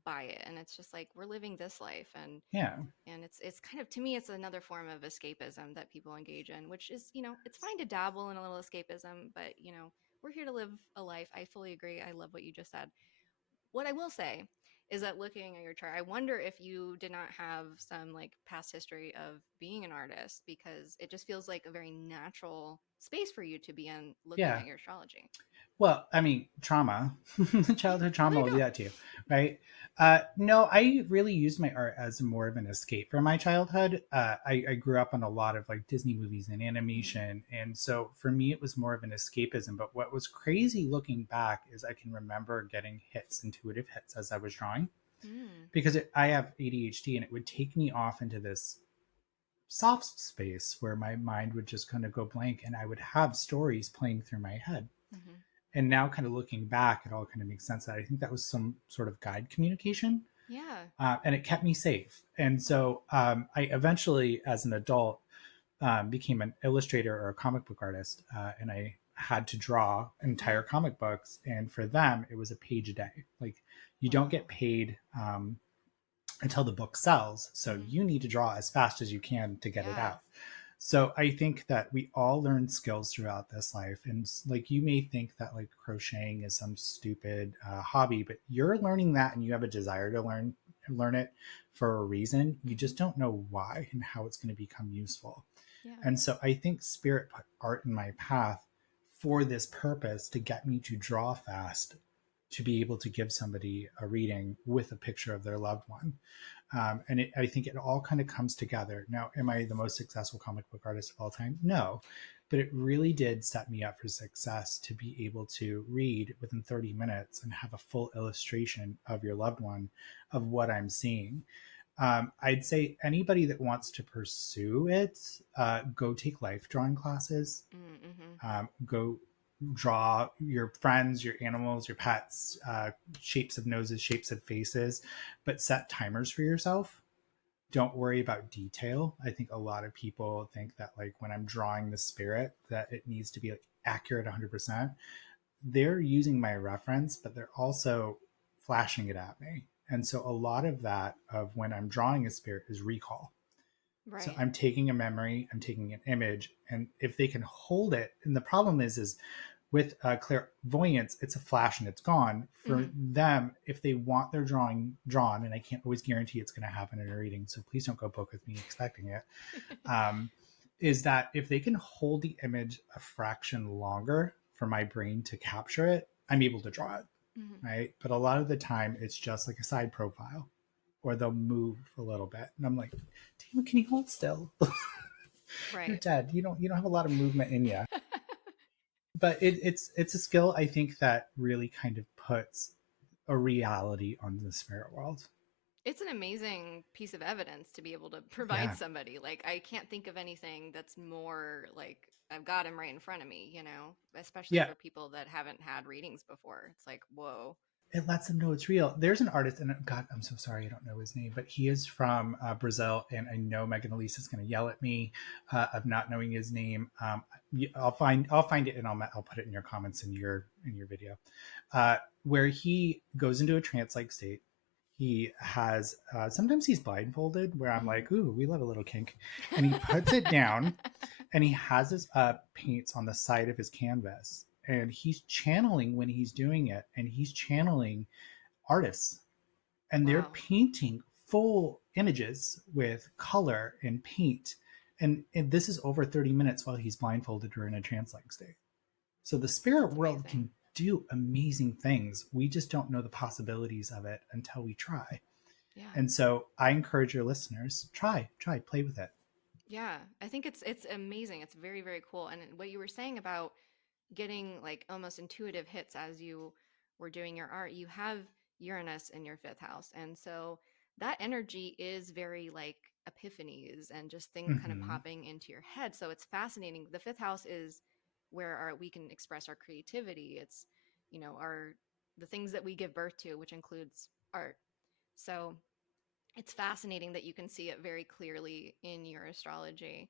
by it, and it's just like we're living this life, Yeah. and it's kind of, to me, it's another form of escapism that people engage in, which is, it's fine to dabble in a little escapism, but we're here to live a life. I fully agree. I love what you just said. What I will say is that looking at your chart, I wonder if you did not have some like past history of being an artist, because it just feels like a very natural space for you to be in looking Yeah. at your astrology. Well, I mean, trauma, Yeah. childhood Well, there trauma you will do go. that to you, right? No, I really used my art as more of an escape from my childhood. I grew up on a lot of like Disney movies and Mm, animation. And so for me, it was more of an escapism. But what was crazy looking back is I can remember getting hits, intuitive hits as I was drawing, mm, because I have ADHD and it would take me off into this soft space where my mind would just kind of go blank and I would have stories playing through my head. mm-hmm. And now kind of looking back, it all kind of makes sense that I think that was some sort of guide communication, Yeah. and it kept me safe. And Oh. so I eventually, as an adult, became an illustrator or a comic book artist, and I had to draw entire Mm. comic books. And for them, it was a page a day. Like, you don't Wow. get paid until the book sells. So Mm-hmm. you need to draw as fast as you can to get it Yeah. out. So I think that we all learn skills throughout this life. And like, you may think that like crocheting is some stupid hobby, but you're learning that and you have a desire to learn it for a reason. You Mm-hmm. just don't know why and how it's going to become useful. Yeah. And so I think spirit put art in my path for this purpose, to get me to draw fast, to be able to give somebody a reading with a picture of their loved one. I think it all kind of comes together. Now, am I the most successful comic book artist of all time? No, but it really did set me up for success to be able to read within 30 minutes and have a full illustration of your loved one, of what I'm seeing. I'd say anybody that wants to pursue it, go take life drawing classes. Mm-hmm. Go draw your friends, your animals, your pets, shapes of noses, shapes of faces, but set timers for yourself. Don't worry about detail. I think a lot of people think that like when I'm drawing the spirit that it needs to be like accurate 100%. They're using my reference, but they're also flashing it at me. And so a lot of that of when I'm drawing a spirit is recall. So Right. I'm taking a memory, I'm taking an image, and if they can hold it, and the problem is with clairvoyance, it's a flash and it's gone. For Mm-hmm. them, if they want their drawing drawn, and I can't always guarantee it's going to happen in a reading, so please don't go book with me expecting it. Um, is that if they can hold the image a fraction longer for my brain to capture it, I'm able to draw it, Mm-hmm. right? But a lot of the time, it's just like a side profile, or they'll move a little bit, and I'm like, damn it, can you hold still? You're Right. dead. You don't have a lot of movement in you. But it's a skill, I think, that really kind of puts a reality on the spirit world. It's an amazing piece of evidence to be able to provide Yeah. somebody. Like, I can't think of anything that's more like, I've got him right in front of me, especially Yeah. for people that haven't had readings before. It's like, whoa. It lets them know it's real. There's an artist, and God, I'm so sorry, I don't know his name, but he is from Brazil, and I know Megan Elise is going to yell at me of not knowing his name. I'll find it, and I'll put it in your comments in your video, where he goes into a trance like state. He has sometimes he's blindfolded, where I'm Mm-hmm. like, ooh, we love a little kink, and he puts it down, and he has his paints on the side of his canvas, and he's channeling when he's doing it, and he's channeling artists, and they're Wow. painting full images with color and paint, and this is over 30 minutes while he's blindfolded or in a trance-like state. So the spirit That's world amazing. can do amazing things. We just don't know the possibilities of it until we try. Yeah. And so I encourage your listeners, try, play with it. Yeah. I think it's amazing. It's very, very cool. And what you were saying about getting like almost intuitive hits as you were doing your art, you have Uranus in your fifth house. And so that energy is very like epiphanies and just things kind of Mm-hmm. popping into your head. So it's fascinating. The fifth house is where we can express our creativity. It's, our the things that we give birth to, which includes art. So it's fascinating that you can see it very clearly in your astrology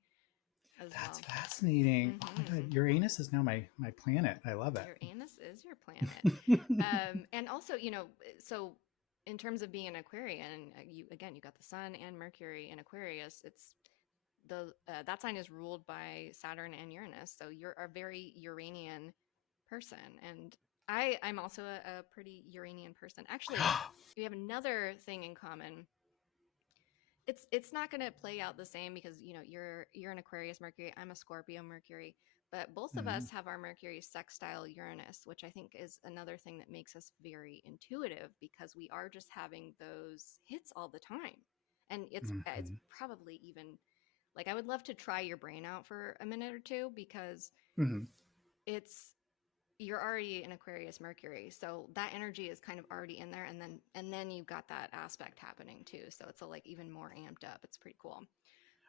as That's well. fascinating. Oh my God. Mm-hmm. Uranus is now my planet. I love it. Uranus is your planet. And also, so in terms of being an Aquarian, you got the Sun and Mercury in Aquarius. It's the that sign is ruled by Saturn and Uranus, so you're a very Uranian person, and I'm also a pretty Uranian person. Actually, we have another thing in common. It's not going to play out the same because you're an Aquarius Mercury, I'm a Scorpio Mercury, but both of Mm, us have our Mercury sextile Uranus, which I think is another thing that makes us very intuitive because we are just having those hits all the time. And it's mhm, probably even like I would love to try your brain out for a minute or two because mhm. it's you're already an Aquarius Mercury, so that energy is kind of already in there, and then you've got that aspect happening too, so it's like even more amped up. It's pretty cool.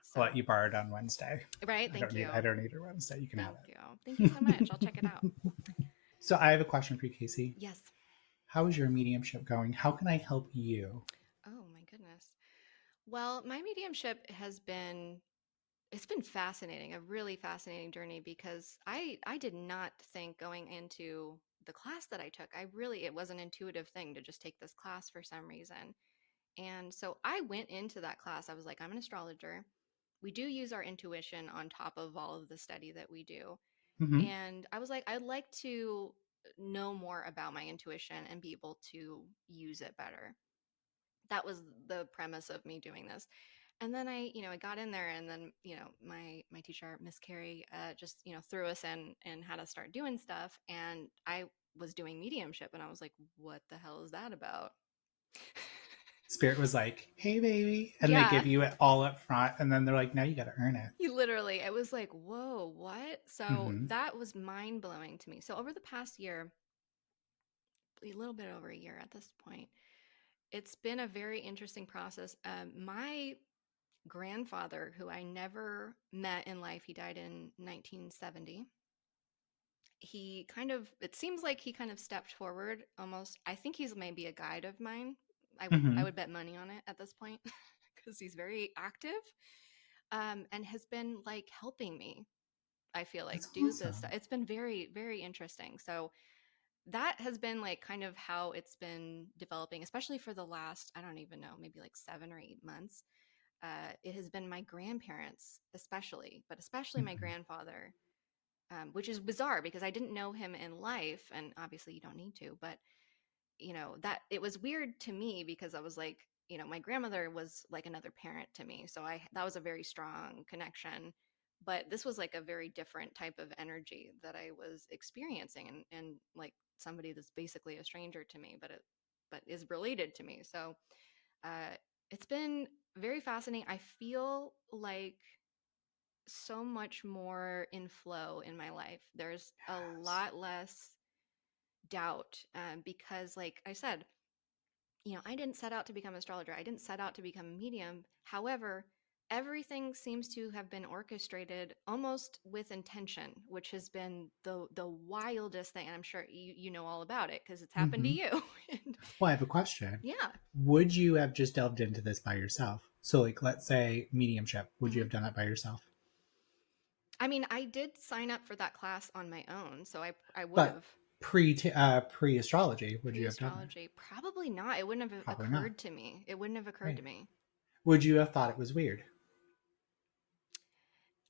So I'll let you borrow it on Wednesday. right, I don't thank you, need I don't need it Wednesday. You can have thank you so much. I'll check it out. it. So I have a question for you, Kaycee. Yes. How is your mediumship going? How can I help you? Oh my goodness. Well, my mediumship has been it's been fascinating, a really fascinating journey because I did not think going into the class that I took. It was an intuitive thing to just take this class for some reason. And so I went into that class. I was like, I'm an astrologer. We do use our intuition on top of all of the study that we do. Hmm. And I was like, I'd like to know more about my intuition and be able to use it better. That was the premise of me doing this. And then I got in there, and then my teacher, Miss Carrie, just threw us in and had us start doing stuff. And I was doing mediumship, and I was like, what the hell is that about? Spirit was like, "Hey, baby," and they Yeah, give you it all up front, and then they're like, "Now you got to earn it." he literally, it was like, whoa, what? So Hmm. that was mind blowing to me. So over the past year, a little bit over a year at this point, it's been a very interesting process. My grandfather, who I never met in life, he died in 1970. It seems like he kind of stepped forward almost. I think he's maybe a guide of mine. I Hmm. would bet money on it at this point because he's very active, and has been like helping me. I feel like That's do this. awesome. It's been very, very interesting. So that has been like kind of how it's been developing, especially for the last, I don't even know, maybe like 7 or 8 months. It has been my grandparents, but especially my Hmm. grandfather, which is bizarre because I didn't know him in life, and obviously you don't need to, but that it was weird to me because I was like, my grandmother was like another parent to me, so I that was a very strong connection. But this was like a very different type of energy that I was experiencing, and like somebody that's basically a stranger to me, but is related to me. So uh, it's been very fascinating. I feel like so much more in flow in my life. There's a Yes. lot less doubt, because, like I said, I didn't set out to become an astrologer. I didn't set out to become a medium. However, everything seems to have been orchestrated almost with intention, which has been the wildest thing. And I'm sure you know all about it because it's happened to Hmm. you. And Well, I have a question. yeah. Would you have just delved into this by yourself? So, like, let's say mediumship. Would you Hmm. have done that by yourself? I mean, I did sign up for that class on my own, so I would But have. pre astrology, would you have done it? Pre-astrology, probably not. It wouldn't have Probably not. occurred to me. It wouldn't have occurred Right. to me. Would you have thought it was weird?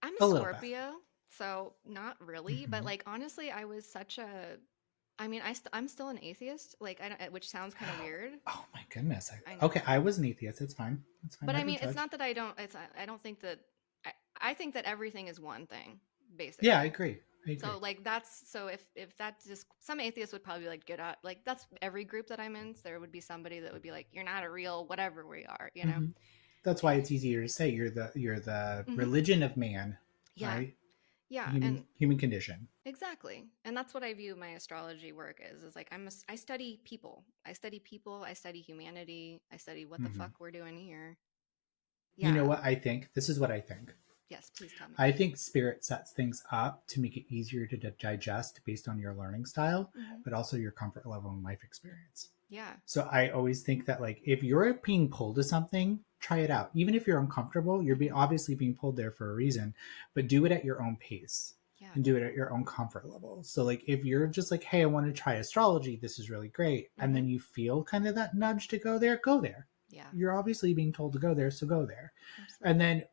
I'm a A little bit. Scorpio, so not really. But Hmm. like honestly, I was such a. I mean, I'm still an atheist. Like I don't, which sounds kind of weird. Oh my goodness. I Okay, know, I was an atheist. It's fine. It's fine. but I I don't mean, it's judge. not that I don't. I don't think that. I think that everything is one thing, Yeah, I basically. agree. I agree. So like that's so if that just some atheists would probably like get out like that's every group that I'm in. So there would be somebody that would be like, you're not a real whatever we are, you know. Hmm. That's why it's easier to say you're the Hmm. religion of man, Yeah, right? yeah, and Human condition. exactly. And that's what I view my astrology work is like I study people. I study people, I study humanity, I study what the Hmm. fuck we're doing here. You know Yeah. what I think? This is what I think. Yes, please tell me. I think spirit sets things up to make it easier to digest based on your learning style, Hmm. but also your comfort level and life experience. Yeah. So I always think that like if you're being pulled to something, try it out. Even if you're uncomfortable, you're Hmm. obviously being pulled there for a reason, but do it at your own pace Yeah. and do it at your own comfort level. So like if you're just like, hey, I want to try astrology, this is really great, and Hmm. then you feel kind of that nudge to go there, go there. Yeah. You're obviously being told to go there, so go there. And Absolutely. then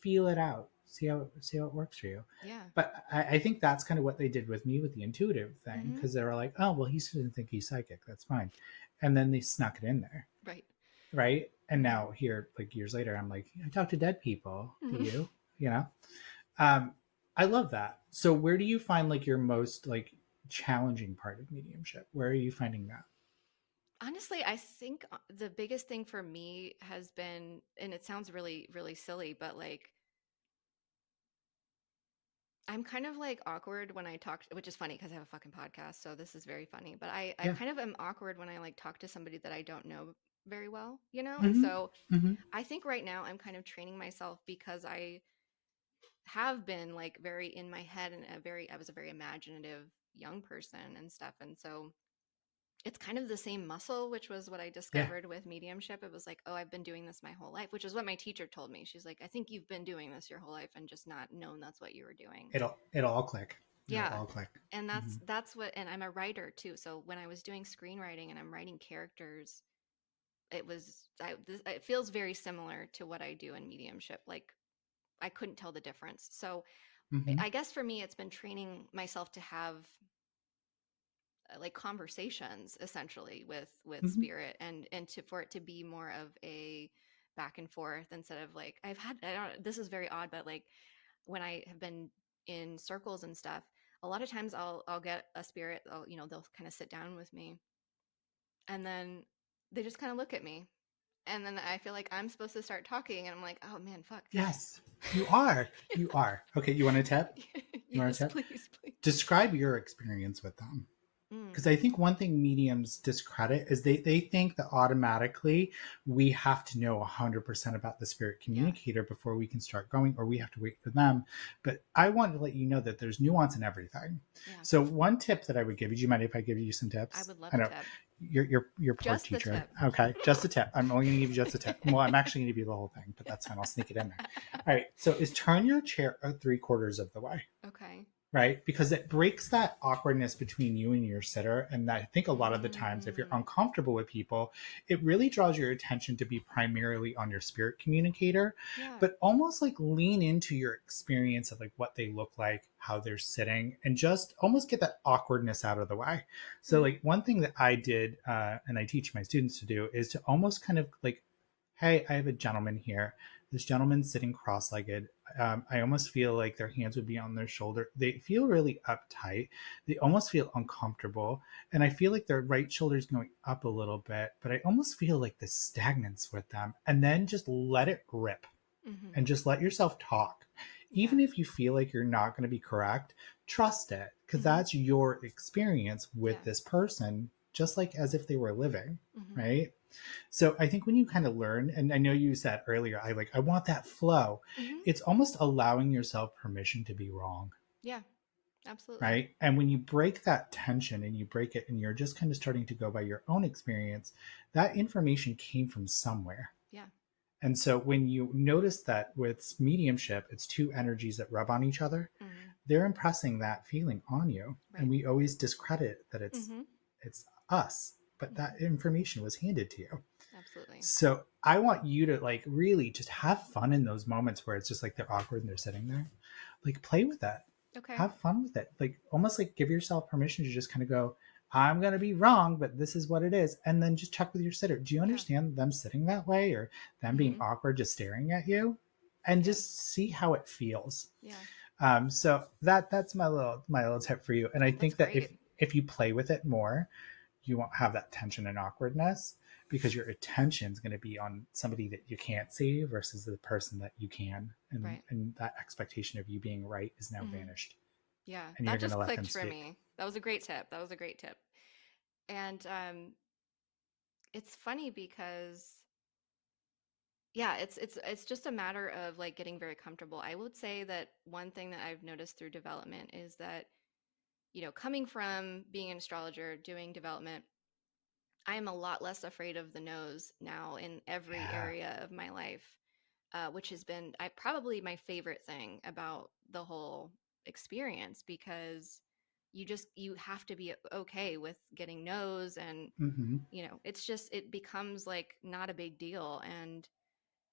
feel it out. See how it works for you. Yeah. But I think that's kind of what they did with me with the intuitive thing, Hmm. because they were like, oh well, he didn't think he's psychic, that's fine, and then they snuck it in there, Right. right? And Hmm. now here, like years later, I'm like, I talk to dead people. Do Hmm. you? You know, um, I love that. So where do you find like your most like challenging part of mediumship? Where are you finding that? Honestly, I think the biggest thing for me has been, and it sounds really, really silly, but like I'm kind of like awkward when I talk, which is funny because I have a fucking podcast, so this is very funny. But I Yeah. kind of am awkward when I like talk to somebody that I don't know very well, you know? And Mm-hmm. so Mm-hmm. I think right now I'm kind of training myself because I have been like very in my head and I was a very imaginative young person and stuff. And so it's kind of the same muscle, which was what I Yeah. discovered with mediumship. It was like, oh, I've been doing this my whole life, which is what my teacher told me. She's like, I think you've been doing this your whole life and just not known that's what you were doing. It'll all click. It'll Yeah. all click. And Mm-hmm. that's what, and I'm a writer too. So when I was doing screenwriting and I'm writing characters, it feels very similar to what I do in mediumship. Like I couldn't tell the difference. So Mm-hmm. I guess for me, it's been training myself to have like conversations essentially with Mm-hmm. spirit and to for it to be more of a back and forth instead of like I don't, this is very odd, but like when I have been in circles and stuff, a lot of times I'll get a spirit, they'll kind of sit down with me and then they just kind of look at me and then I feel like I'm supposed to start talking and I'm like, oh man, fuck. Yes, you are. You are. Okay, you want a tip? You want a Yes, tip? please, please. Describe your experience with them. Mm, Because I think one thing mediums discredit is they think that automatically we have to know 100% about the spirit yeah, communicator before we can start going, or we have to wait for them. But I want to let you know that there's nuance in everything. yeah, So one tip that I would give you, do you mind if I give you some I tips? would love I a know tip. your poor Just the teacher. tip. Okay, just a tip. I'm only going to give you just a tip. Well, I'm actually going to give you the whole thing, but that's fine. I'll sneak it in there. All right. So is turn your chair 3/4 of the way, Okay. right? Because it breaks that awkwardness between you and your sitter. And I think a lot of the times, if you're Mm, uncomfortable with people, it really draws your attention to be primarily on your spirit communicator, yeah. but almost like lean into your experience of like what they look like, how they're sitting, and just almost get that awkwardness out of the way. So, Mm, like, one thing that I did, and I teach my students to do, is to almost kind of like, hey, I have a gentleman here. This gentleman's sitting cross-legged. I almost feel like their hands would be on their shoulder. They feel really uptight. They almost feel uncomfortable. And I feel like their right shoulder is going up a little bit, but I almost feel like this stagnance with them. And then just let it rip mm-hmm. and just let yourself talk. Yeah. Even if you feel like you're not going to be correct, trust it because Mm-hmm. that's your experience with Yeah. this person, just like as if they were living, Mm-hmm. right? So I think when you kind of learn, and I know you said earlier, I want that flow. Mm-hmm. It's almost allowing yourself permission to be wrong, Yeah. Absolutely. right? And when you break that tension and you break it and you're just kind of starting to go by your own experience, that information came from somewhere. Yeah. And so when you notice that with mediumship, it's two energies that rub on each other, Mm-hmm. they're impressing that feeling on you. And Right. we always discredit that Mm-hmm. it's us, but that Mm-hmm. information was handed to you. Absolutely. So I want you to like really just have fun in those moments where it's just like they're awkward and they're sitting there. Like play with that. Okay. Have fun with it. Like almost like give yourself permission to just kind of go, I'm gonna be wrong, but this is what it is. And then just check with your sitter. Do you Yeah. understand them sitting that way or them being Mm-hmm. awkward just staring at you? And Yeah. just see how it feels. Yeah. So that's my little tip for you. And I That's think that if great. if you play with it more, you won't have that tension and awkwardness because your attention is going to be on somebody that you can't see versus the person that you can, and Right. that expectation of you being right is now Mm-hmm. vanished, Yeah. and you're That going to just let them clicked for speak. me. That was a great tip. That was a great tip. And it's funny because yeah, it's just a matter of like getting very comfortable. I would say that one thing that I've noticed through development is that, coming from being an astrologer, doing development, I am a lot less afraid of the nose now in every Yeah. area of my life, which has been probably my favorite thing about the whole experience, because you have to be okay with getting nose, and Hmm. it's just, it becomes like not a big deal. And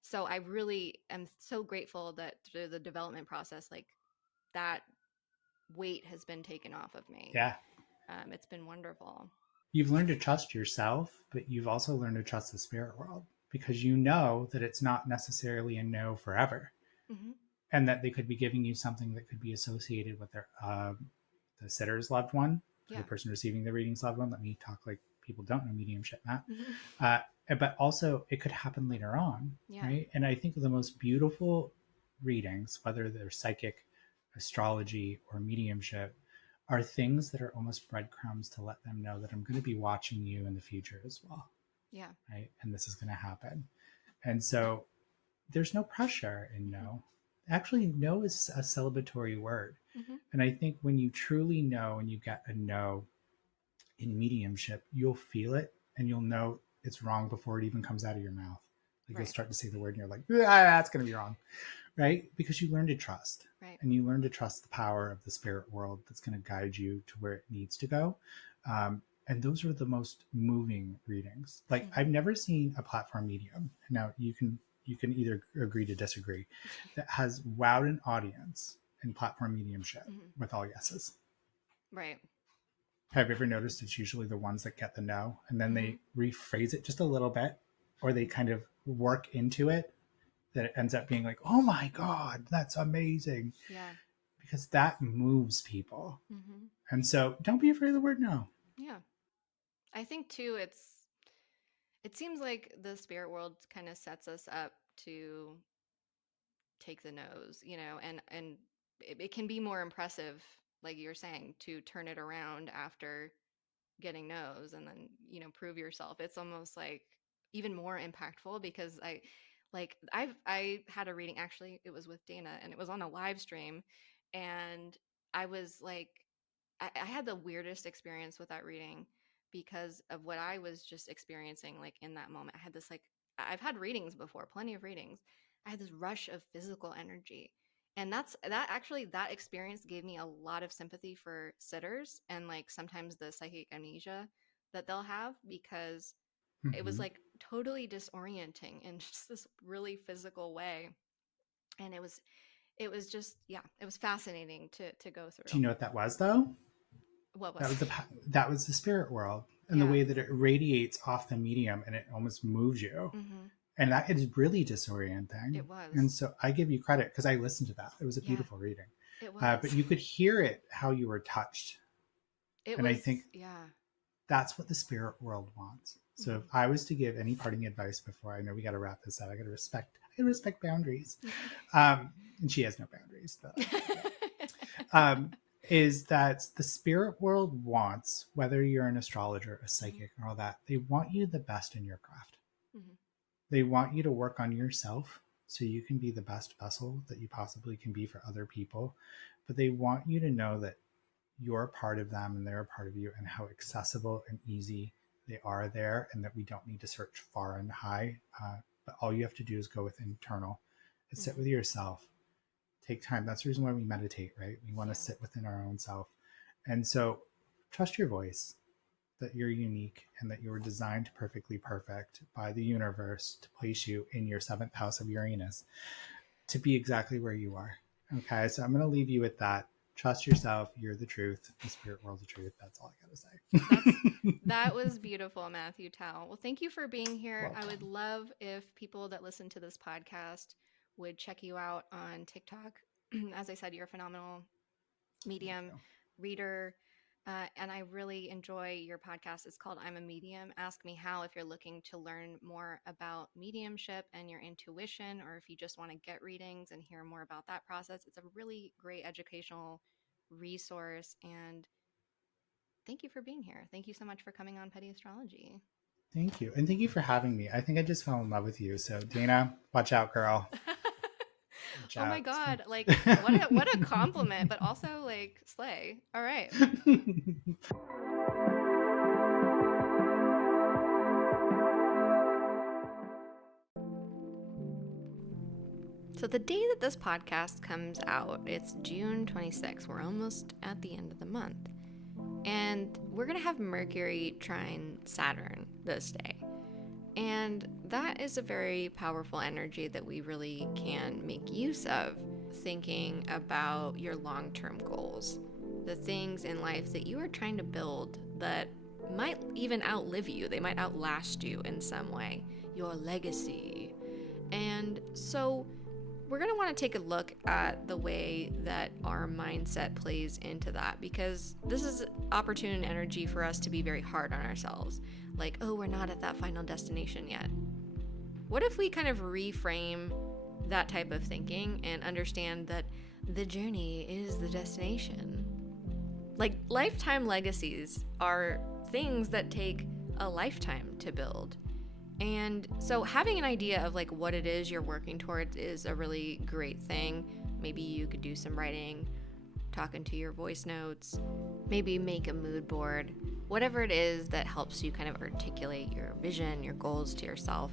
so I really am so grateful that through the development process, like, that weight has been taken off of me. Yeah. It's been wonderful. You've learned to trust yourself, but you've also learned to trust the spirit world because you know that it's not necessarily a no forever, Hmm. and that they could be giving you something that could be associated with their the sitter's loved one, or the Yeah. person receiving the reading's loved one. Let me talk like people don't know mediumship, Matt. Hmm. Uh, but also, it could happen later on, Yeah. right? And I think the most beautiful readings, whether they're psychic, astrology, or mediumship, are things that are almost breadcrumbs to let them know that I'm going to be watching you in the future as well, Yeah. right? And this is going to happen. And so there's no pressure in Hmm. no. Actually, no is a celebratory word. Hmm. And I think when you truly know and you get a no in mediumship, you'll feel it and you'll know it's wrong before it even comes out of your mouth. Like you'll Right. start to say the word and you're like, ah, that's going to be wrong, right? Because you learn to trust, Right. and you learn to trust the power of the spirit world that's going to guide you to where it needs to go. And those are the most moving readings. Like Hmm. I've never seen a platform medium. Now you can either agree to disagree, that has wowed an audience in platform mediumship Hmm. with all yeses. Right. Have you ever noticed it's usually the ones that get the no and then Hmm. they rephrase it just a little bit, or they kind of work into it, that it ends up being like, oh my God, that's amazing. Yeah. Because that moves people. Hmm. And so don't be afraid of the word no. Yeah. I think too, it seems like the spirit world kind of sets us up to take the nose, and it can be more impressive, like you're saying, to turn it around after getting no's, and then prove yourself. It's almost like even more impactful, because I had a reading, actually it was with Dana, and it was on a live stream, and I was like, I had the weirdest experience with that reading because of what I was just experiencing, like in that moment. I had this, like, I've had readings before, plenty of readings. I had this rush of physical energy. And that experience gave me a lot of sympathy for sitters, and like sometimes the psychic amnesia that they'll have, because it was Mm-hmm. like totally disorienting in just this really physical way. And it was just, yeah, it was fascinating to go Do through. you know what that was though? What That was was it? that was the spirit world, and the Yeah. way that it radiates off the medium and it almost moves you. Hmm. And that is really disorienting. It was. And so I give you credit because I listened to that. It was a Yeah, beautiful reading. it was. But you could hear it how you were touched. It And I was, think yeah. that's what the spirit world wants. So if Hmm. I was to give any parting advice before, I know we got to wrap this up. I gotta respect boundaries. Um, and she has no boundaries, but I like it. Um, is that the spirit world wants, whether you're an astrologer, a Hmm. psychic, or all that, they want you the best in your craft. Hmm. They want you to work on yourself so you can be the best vessel that you possibly can be for other people. But they want you to know that you're a part of them and they're a part of you, and how accessible and easy they are there, and that we don't need to search far and high. But all you have to do is go with internal and sit Hmm. with yourself. Take time. That's the reason why we meditate, right? We want to Yeah. sit within our own self. And so trust your voice, that you're unique and that you were designed perfectly perfect by the universe to place you in your seventh house of Uranus to be exactly where you are. Okay, so I'm going to leave you with that. Trust yourself. You're the truth. The spirit world's the truth. That's all I got That's to say. that was beautiful, Mathew Tow. Well, thank you for being here. I would Welcome. love if people that listen to this podcast would check you out on TikTok. As I said, you're a phenomenal Thank medium, you. reader, and I really enjoy your podcast. It's called I'm a Medium. Ask Me How if you're looking to learn more about mediumship and your intuition, or if you just want to get readings and hear more about that process. It's a really great educational resource. And thank you for being here. Thank you so much for coming on Petty Astrology. Thank you. And thank you for having me. I think I just fell in love with you. So, Dana, watch out, girl. Watch Oh my out. God. Like, what a compliment, but also like slay. All right. So the day that this podcast comes out, it's June 26th. We're almost at the end of the month. And we're going to have Mercury trine Saturn this day. And that is a very powerful energy that we really can make use of, thinking about your long-term goals, the things in life that you are trying to build that might even outlive you. They might outlast you in some way, your legacy. And so we're going to want to take a look at the way that our mindset plays into that, because this is opportune energy for us to be very hard on ourselves. Like, oh, we're not at that final destination yet. What if we kind of reframe that type of thinking and understand that the journey is the destination? Like, lifetime legacies are things that take a lifetime to build. And so having an idea of like what it is you're working towards is a really great thing. Maybe you could do some writing, talking to your voice notes, maybe make a mood board, whatever it is that helps you kind of articulate your vision, your goals to yourself.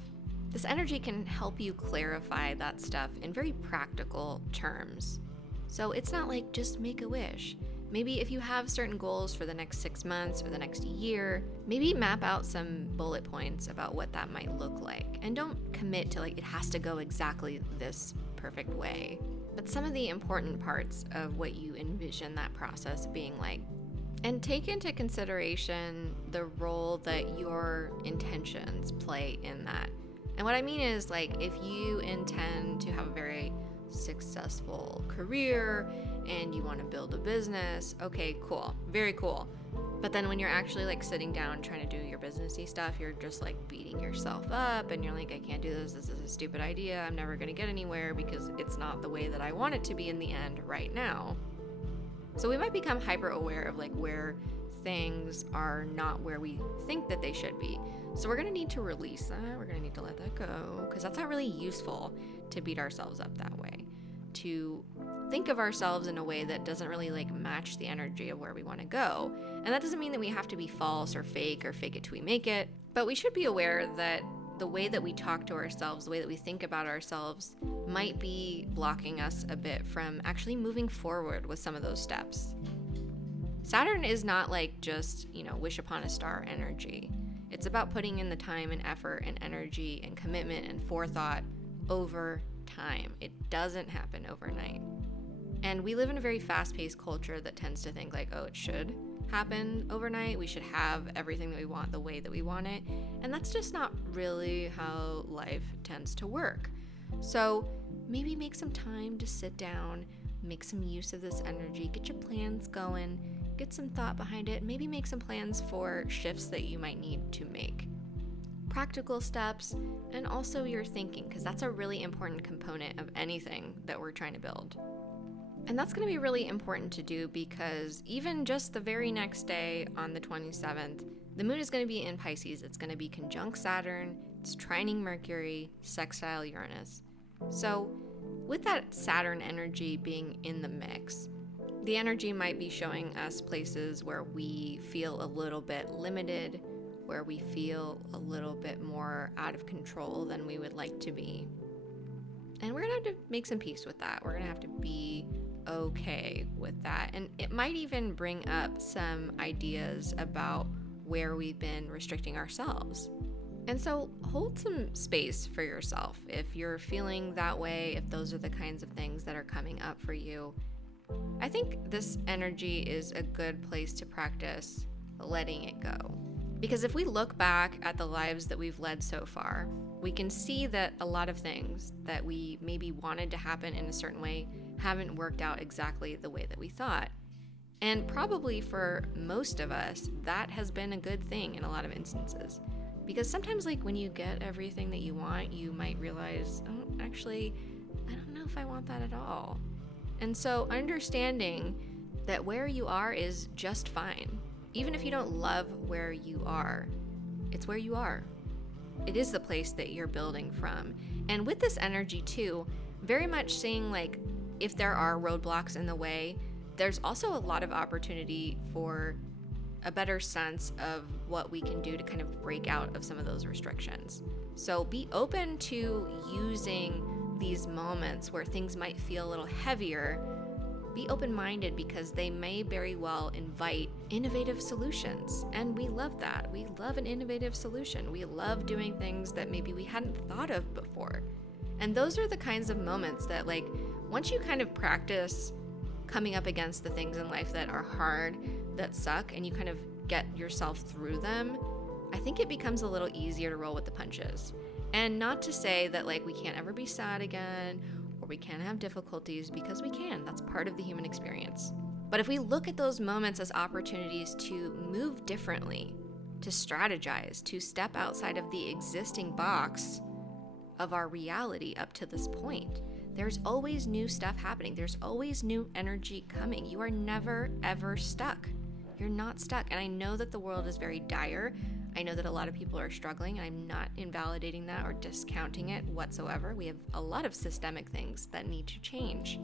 This energy can help you clarify that stuff in very practical terms. So it's not like just make a wish. Maybe if you have certain goals for the next 6 months or the next year, maybe map out some bullet points about what that might look like. And don't commit to like it has to go exactly this perfect way. But some of the important parts of what you envision that process being like. And take into consideration the role that your intentions play in that. And what I mean is, like, if you intend to have a very successful career and you want to build a business, okay, cool, very cool. But then when you're actually like sitting down trying to do your businessy stuff, you're just like beating yourself up and you're like, I can't do this is a stupid idea, I'm never gonna get anywhere because it's not the way that I want it to be in the end right now. So we might become hyper aware of like where things are not where we think that they should be. So we're gonna need to release that, we're gonna need to let that go, because that's not really useful to beat ourselves up that way, to think of ourselves in a way that doesn't really like match the energy of where we want to go. And that doesn't mean that we have to be false or fake it till we make it, but we should be aware that the way that we talk to ourselves, the way that we think about ourselves might be blocking us a bit from actually moving forward with some of those steps. Saturn is not like just, wish upon a star energy. It's about putting in the time and effort and energy and commitment and forethought over time. It doesn't happen overnight. And we live in a very fast-paced culture that tends to think like, oh, it should happen overnight. We should have everything that we want the way that we want it. And that's just not really how life tends to work. So maybe make some time to sit down, make some use of this energy, get your plans going, get some thought behind it, maybe make some plans for shifts that you might need to make. Practical steps, and also your thinking, because that's a really important component of anything that we're trying to build. And that's going to be really important to do because even just the very next day on the 27th, the moon is going to be in Pisces. It's going to be conjunct Saturn, it's trining Mercury, sextile Uranus. So with that Saturn energy being in the mix, the energy might be showing us places where we feel a little bit limited, where we feel a little bit more out of control than we would like to be. And we're going to have to make some peace with that. We're going to have to be okay with that. And it might even bring up some ideas about where we've been restricting ourselves. And so hold some space for yourself. If you're feeling that way, if those are the kinds of things that are coming up for you, I think this energy is a good place to practice letting it go. Because if we look back at the lives that we've led so far, we can see that a lot of things that we maybe wanted to happen in a certain way haven't worked out exactly the way that we thought. And probably for most of us, that has been a good thing in a lot of instances. Because sometimes like when you get everything that you want, you might realize, oh, actually, I don't know if I want that at all. And so understanding that where you are is just fine. Even if you don't love where you are, it's where you are. It is the place that you're building from. And with this energy too, very much seeing like if there are roadblocks in the way, there's also a lot of opportunity for a better sense of what we can do to kind of break out of some of those restrictions. So be open to using these moments where things might feel a little heavier, be open-minded, because they may very well invite innovative solutions. And we love that. We love an innovative solution. We love doing things that maybe we hadn't thought of before. And those are the kinds of moments that, like, once you kind of practice coming up against the things in life that are hard, that suck, and you kind of get yourself through them, I think it becomes a little easier to roll with the punches. And not to say that, like, we can't ever be sad again, or we can't have difficulties, because we can. That's part of the human experience. But if we look at those moments as opportunities to move differently, to strategize, to step outside of the existing box of our reality up to this point, there's always new stuff happening. There's always new energy coming. You are never, ever stuck. You're not stuck. And I know that the world is very dire. I know that a lot of people are struggling, and I'm not invalidating that or discounting it whatsoever. We have a lot of systemic things that need to change.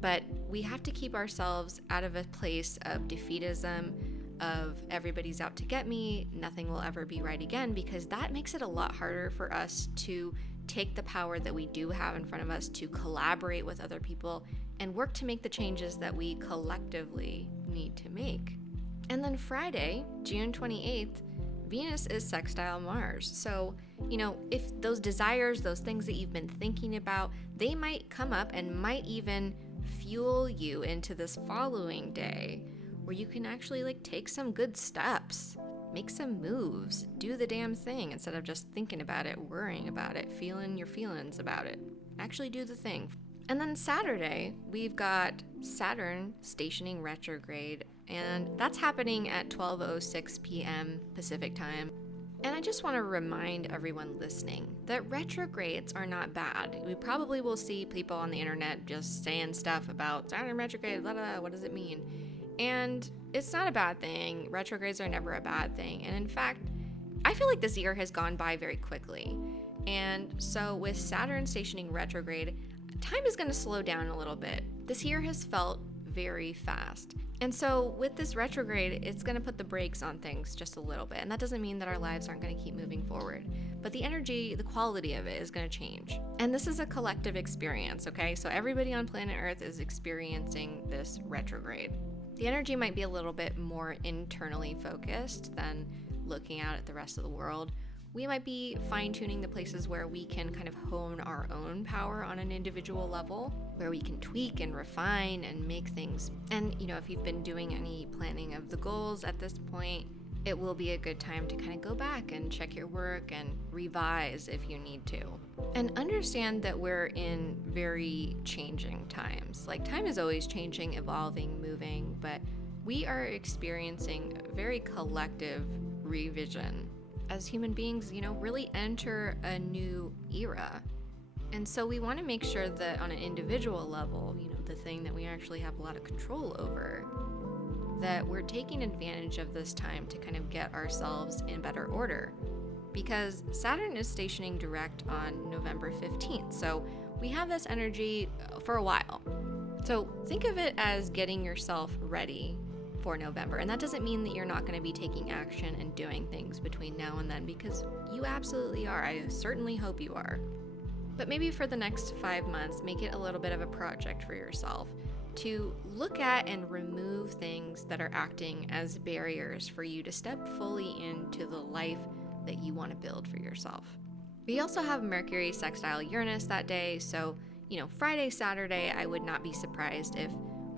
But we have to keep ourselves out of a place of defeatism, of everybody's out to get me, nothing will ever be right again, because that makes it a lot harder for us to take the power that we do have in front of us to collaborate with other people and work to make the changes that we collectively need to make. And then Friday, June 28th, Venus is sextile Mars. So, if those desires, those things that you've been thinking about, they might come up and might even fuel you into this following day where you can actually, like, take some good steps, make some moves, do the damn thing instead of just thinking about it, worrying about it, feeling your feelings about it. Actually do the thing. And then Saturday, we've got Saturn stationing retrograde, and that's happening at 12:06 p.m. Pacific time. And I just want to remind everyone listening that retrogrades are not bad. We probably will see people on the internet just saying stuff about Saturn retrograde, blah, blah, blah, what does it mean? And it's not a bad thing. Retrogrades are never a bad thing. And in fact, I feel like this year has gone by very quickly. And so with Saturn stationing retrograde, time is going to slow down a little bit. This year has felt very fast. And so with this retrograde, it's going to put the brakes on things just a little bit. And that doesn't mean that our lives aren't going to keep moving forward. But the energy, the quality of it is going to change. And this is a collective experience, okay? So everybody on planet Earth is experiencing this retrograde. The energy might be a little bit more internally focused than looking out at the rest of the world. We might be fine-tuning the places where we can kind of hone our own power on an individual level, where we can tweak and refine and make things. And, if you've been doing any planning of the goals at this point, it will be a good time to kind of go back and check your work and revise if you need to. And understand that we're in very changing times. Like, time is always changing, evolving, moving, but we are experiencing a very collective revision as human beings, really enter a new era. And so we want to make sure that on an individual level, the thing that we actually have a lot of control over, that we're taking advantage of this time to kind of get ourselves in better order. Because Saturn is stationing direct on November 15th. So we have this energy for a while. So think of it as getting yourself ready for November. And that doesn't mean that you're not going to be taking action and doing things between now and then, because you absolutely are. I certainly hope you are. But maybe for the next 5 months, make it a little bit of a project for yourself to look at and remove things that are acting as barriers for you to step fully into the life that you want to build for yourself. We also have Mercury sextile Uranus that day, so Friday, Saturday, I would not be surprised if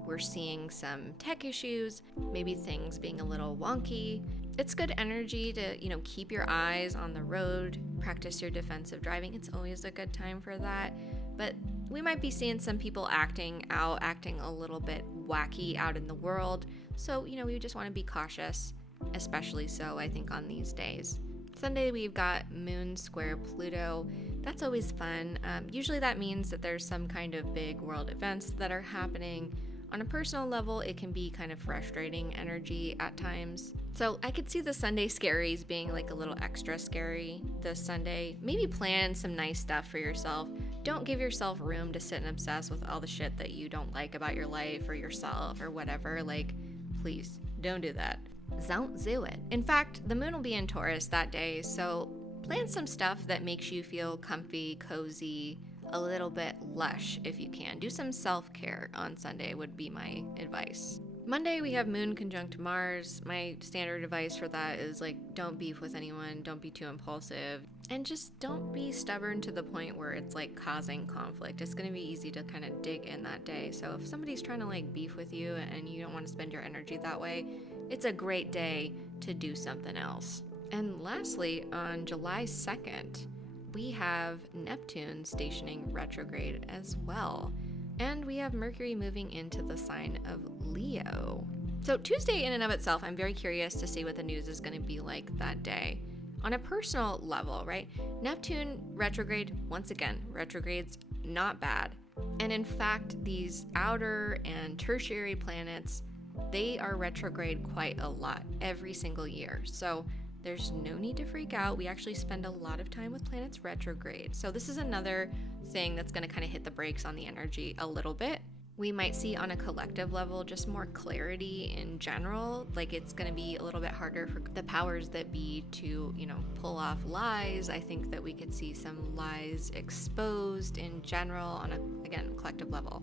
we're seeing some tech issues, maybe things being a little wonky. It's good energy to, keep your eyes on the road, practice your defensive driving. It's always a good time for that. But we might be seeing some people acting a little bit wacky out in the world. So, we just want to be cautious, especially so, I think, on these days. Sunday, we've got Moon square Pluto. That's always fun. Usually that means that there's some kind of big world events that are happening. On a personal level, it can be kind of frustrating energy at times. So I could see the Sunday scaries being like a little extra scary this Sunday. Maybe plan some nice stuff for yourself. Don't give yourself room to sit and obsess with all the shit that you don't like about your life or yourself or whatever. Like, please, don't do that. Don't do it. In fact, the moon will be in Taurus that day, so plan some stuff that makes you feel comfy, cozy, a little bit lush if you can. Do some self-care on Sunday would be my advice. Monday, we have Moon conjunct Mars. My standard advice for that is like, don't beef with anyone, don't be too impulsive, and just don't be stubborn to the point where it's like causing conflict. It's going to be easy to kind of dig in that day. So if somebody's trying to like beef with you and you don't want to spend your energy that way, it's a great day to do something else. And lastly, on July 2nd, we have Neptune stationing retrograde as well. And we have Mercury moving into the sign of Leo. So Tuesday in and of itself, I'm very curious to see what the news is going to be like that day. On a personal level, right? Neptune retrograde, once again, retrograde's not bad. And in fact, these outer and tertiary planets, they are retrograde quite a lot every single year. So there's no need to freak out. We actually spend a lot of time with planets retrograde. So this is another thing that's going to kind of hit the brakes on the energy a little bit. We might see on a collective level just more clarity in general. Like it's going to be a little bit harder for the powers that be to, pull off lies. I think that we could see some lies exposed in general on a, again, collective level.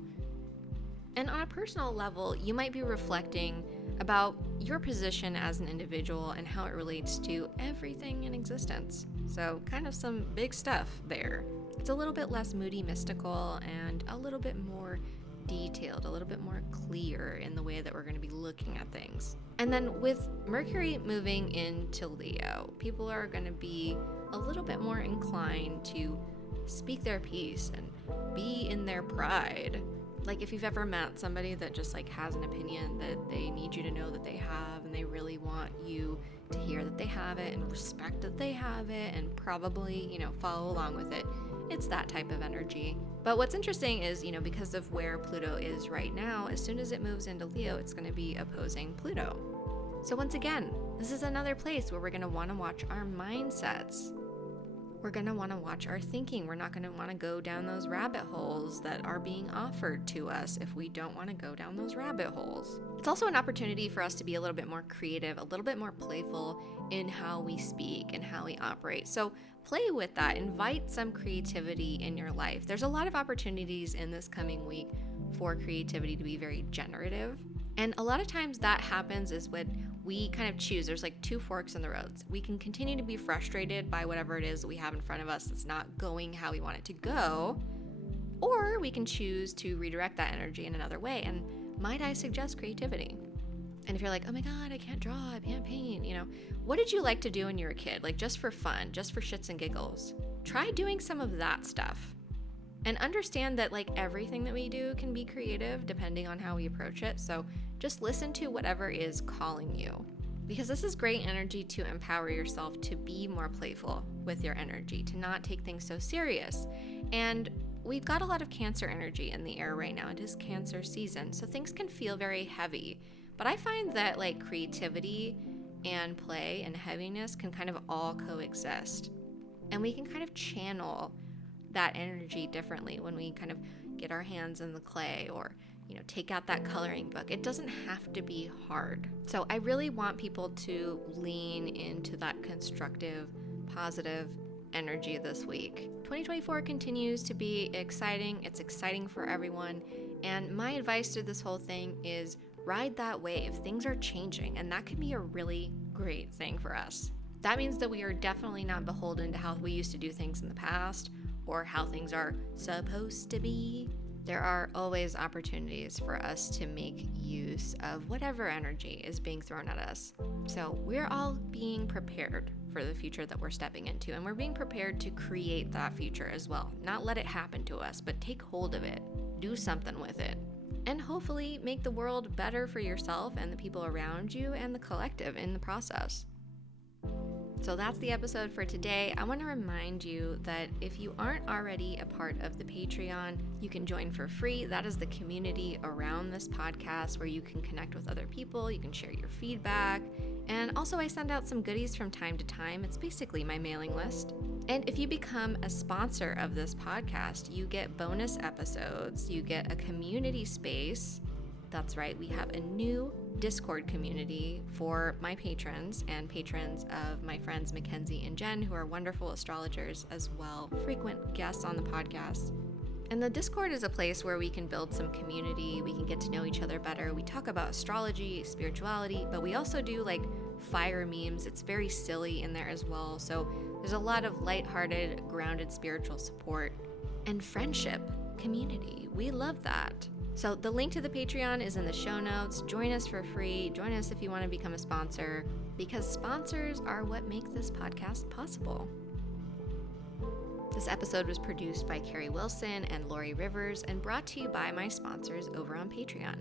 And on a personal level, you might be reflecting about your position as an individual and how it relates to everything in existence. So kind of some big stuff there. It's a little bit less moody, mystical, and a little bit more detailed, a little bit more clear in the way that we're going to be looking at things. And then with Mercury moving into Leo, people are going to be a little bit more inclined to speak their piece and be in their pride. Like if you've ever met somebody that just like has an opinion that they need you to know that they have, and they really want you to hear that they have it and respect that they have it and probably, follow along with it. It's that type of energy. But what's interesting is, because of where Pluto is right now, as soon as it moves into Leo, it's going to be opposing Pluto. So once again, this is another place where we're going to want to watch our mindsets. We're going to want to watch our thinking. We're not going to want to go down those rabbit holes that are being offered to us if we don't want to go down those rabbit holes. It's also an opportunity for us to be a little bit more creative, a little bit more playful in how we speak and how we operate. So play with that. Invite some creativity in your life. There's a lot of opportunities in this coming week for creativity to be very generative. And a lot of times that happens is when we kind of choose. There's like two forks in the roads. We can continue to be frustrated by whatever it is that we have in front of us that's not going how we want it to go, or we can choose to redirect that energy in another way. And might I suggest creativity? And if you're like, oh my God, I can't draw, I can't paint, what did you like to do when you were a kid? Like just for fun, just for shits and giggles. Try doing some of that stuff. And understand that like everything that we do can be creative depending on how we approach it. So just listen to whatever is calling you, because this is great energy to empower yourself to be more playful with your energy, to not take things so serious. And we've got a lot of Cancer energy in the air right now. It is Cancer season, so things can feel very heavy. But I find that like creativity and play and heaviness can kind of all coexist. And we can kind of channel that energy differently when we kind of get our hands in the clay or take out that coloring book. It doesn't have to be hard. So I really want people to lean into that constructive, positive energy this week. 2024 continues to be exciting. It's exciting for everyone. And my advice to this whole thing is ride that wave. Things are changing, and that can be a really great thing for us. That means that we are definitely not beholden to how we used to do things in the past or how things are supposed to be. There are always opportunities for us to make use of whatever energy is being thrown at us. So we're all being prepared for the future that we're stepping into, and we're being prepared to create that future as well. Not let it happen to us, but take hold of it, do something with it, and hopefully make the world better for yourself and the people around you and the collective in the process. So that's the episode for today. I want to remind you that if you aren't already a part of the Patreon, you can join for free. That is the community around this podcast where you can connect with other people, you can share your feedback, and also I send out some goodies from time to time. It's basically my mailing list. And if you become a sponsor of this podcast, you get bonus episodes, you get a community space. That's right, we have a new Discord community for my patrons and patrons of my friends Mackenzie and Jen, who are wonderful astrologers as well, frequent guests on the podcast. And the Discord is a place where we can build some community, we can get to know each other better. We talk about astrology, spirituality, but we also do like fire memes. It's very silly in there as well. So there's a lot of lighthearted, grounded spiritual support and friendship, community. We love that. So the link to the Patreon is in the show notes. Join us for free. Join us if you want to become a sponsor, because sponsors are what make this podcast possible. This episode was produced by Carrie Wilson and Lori Rivers and brought to you by my sponsors over on Patreon.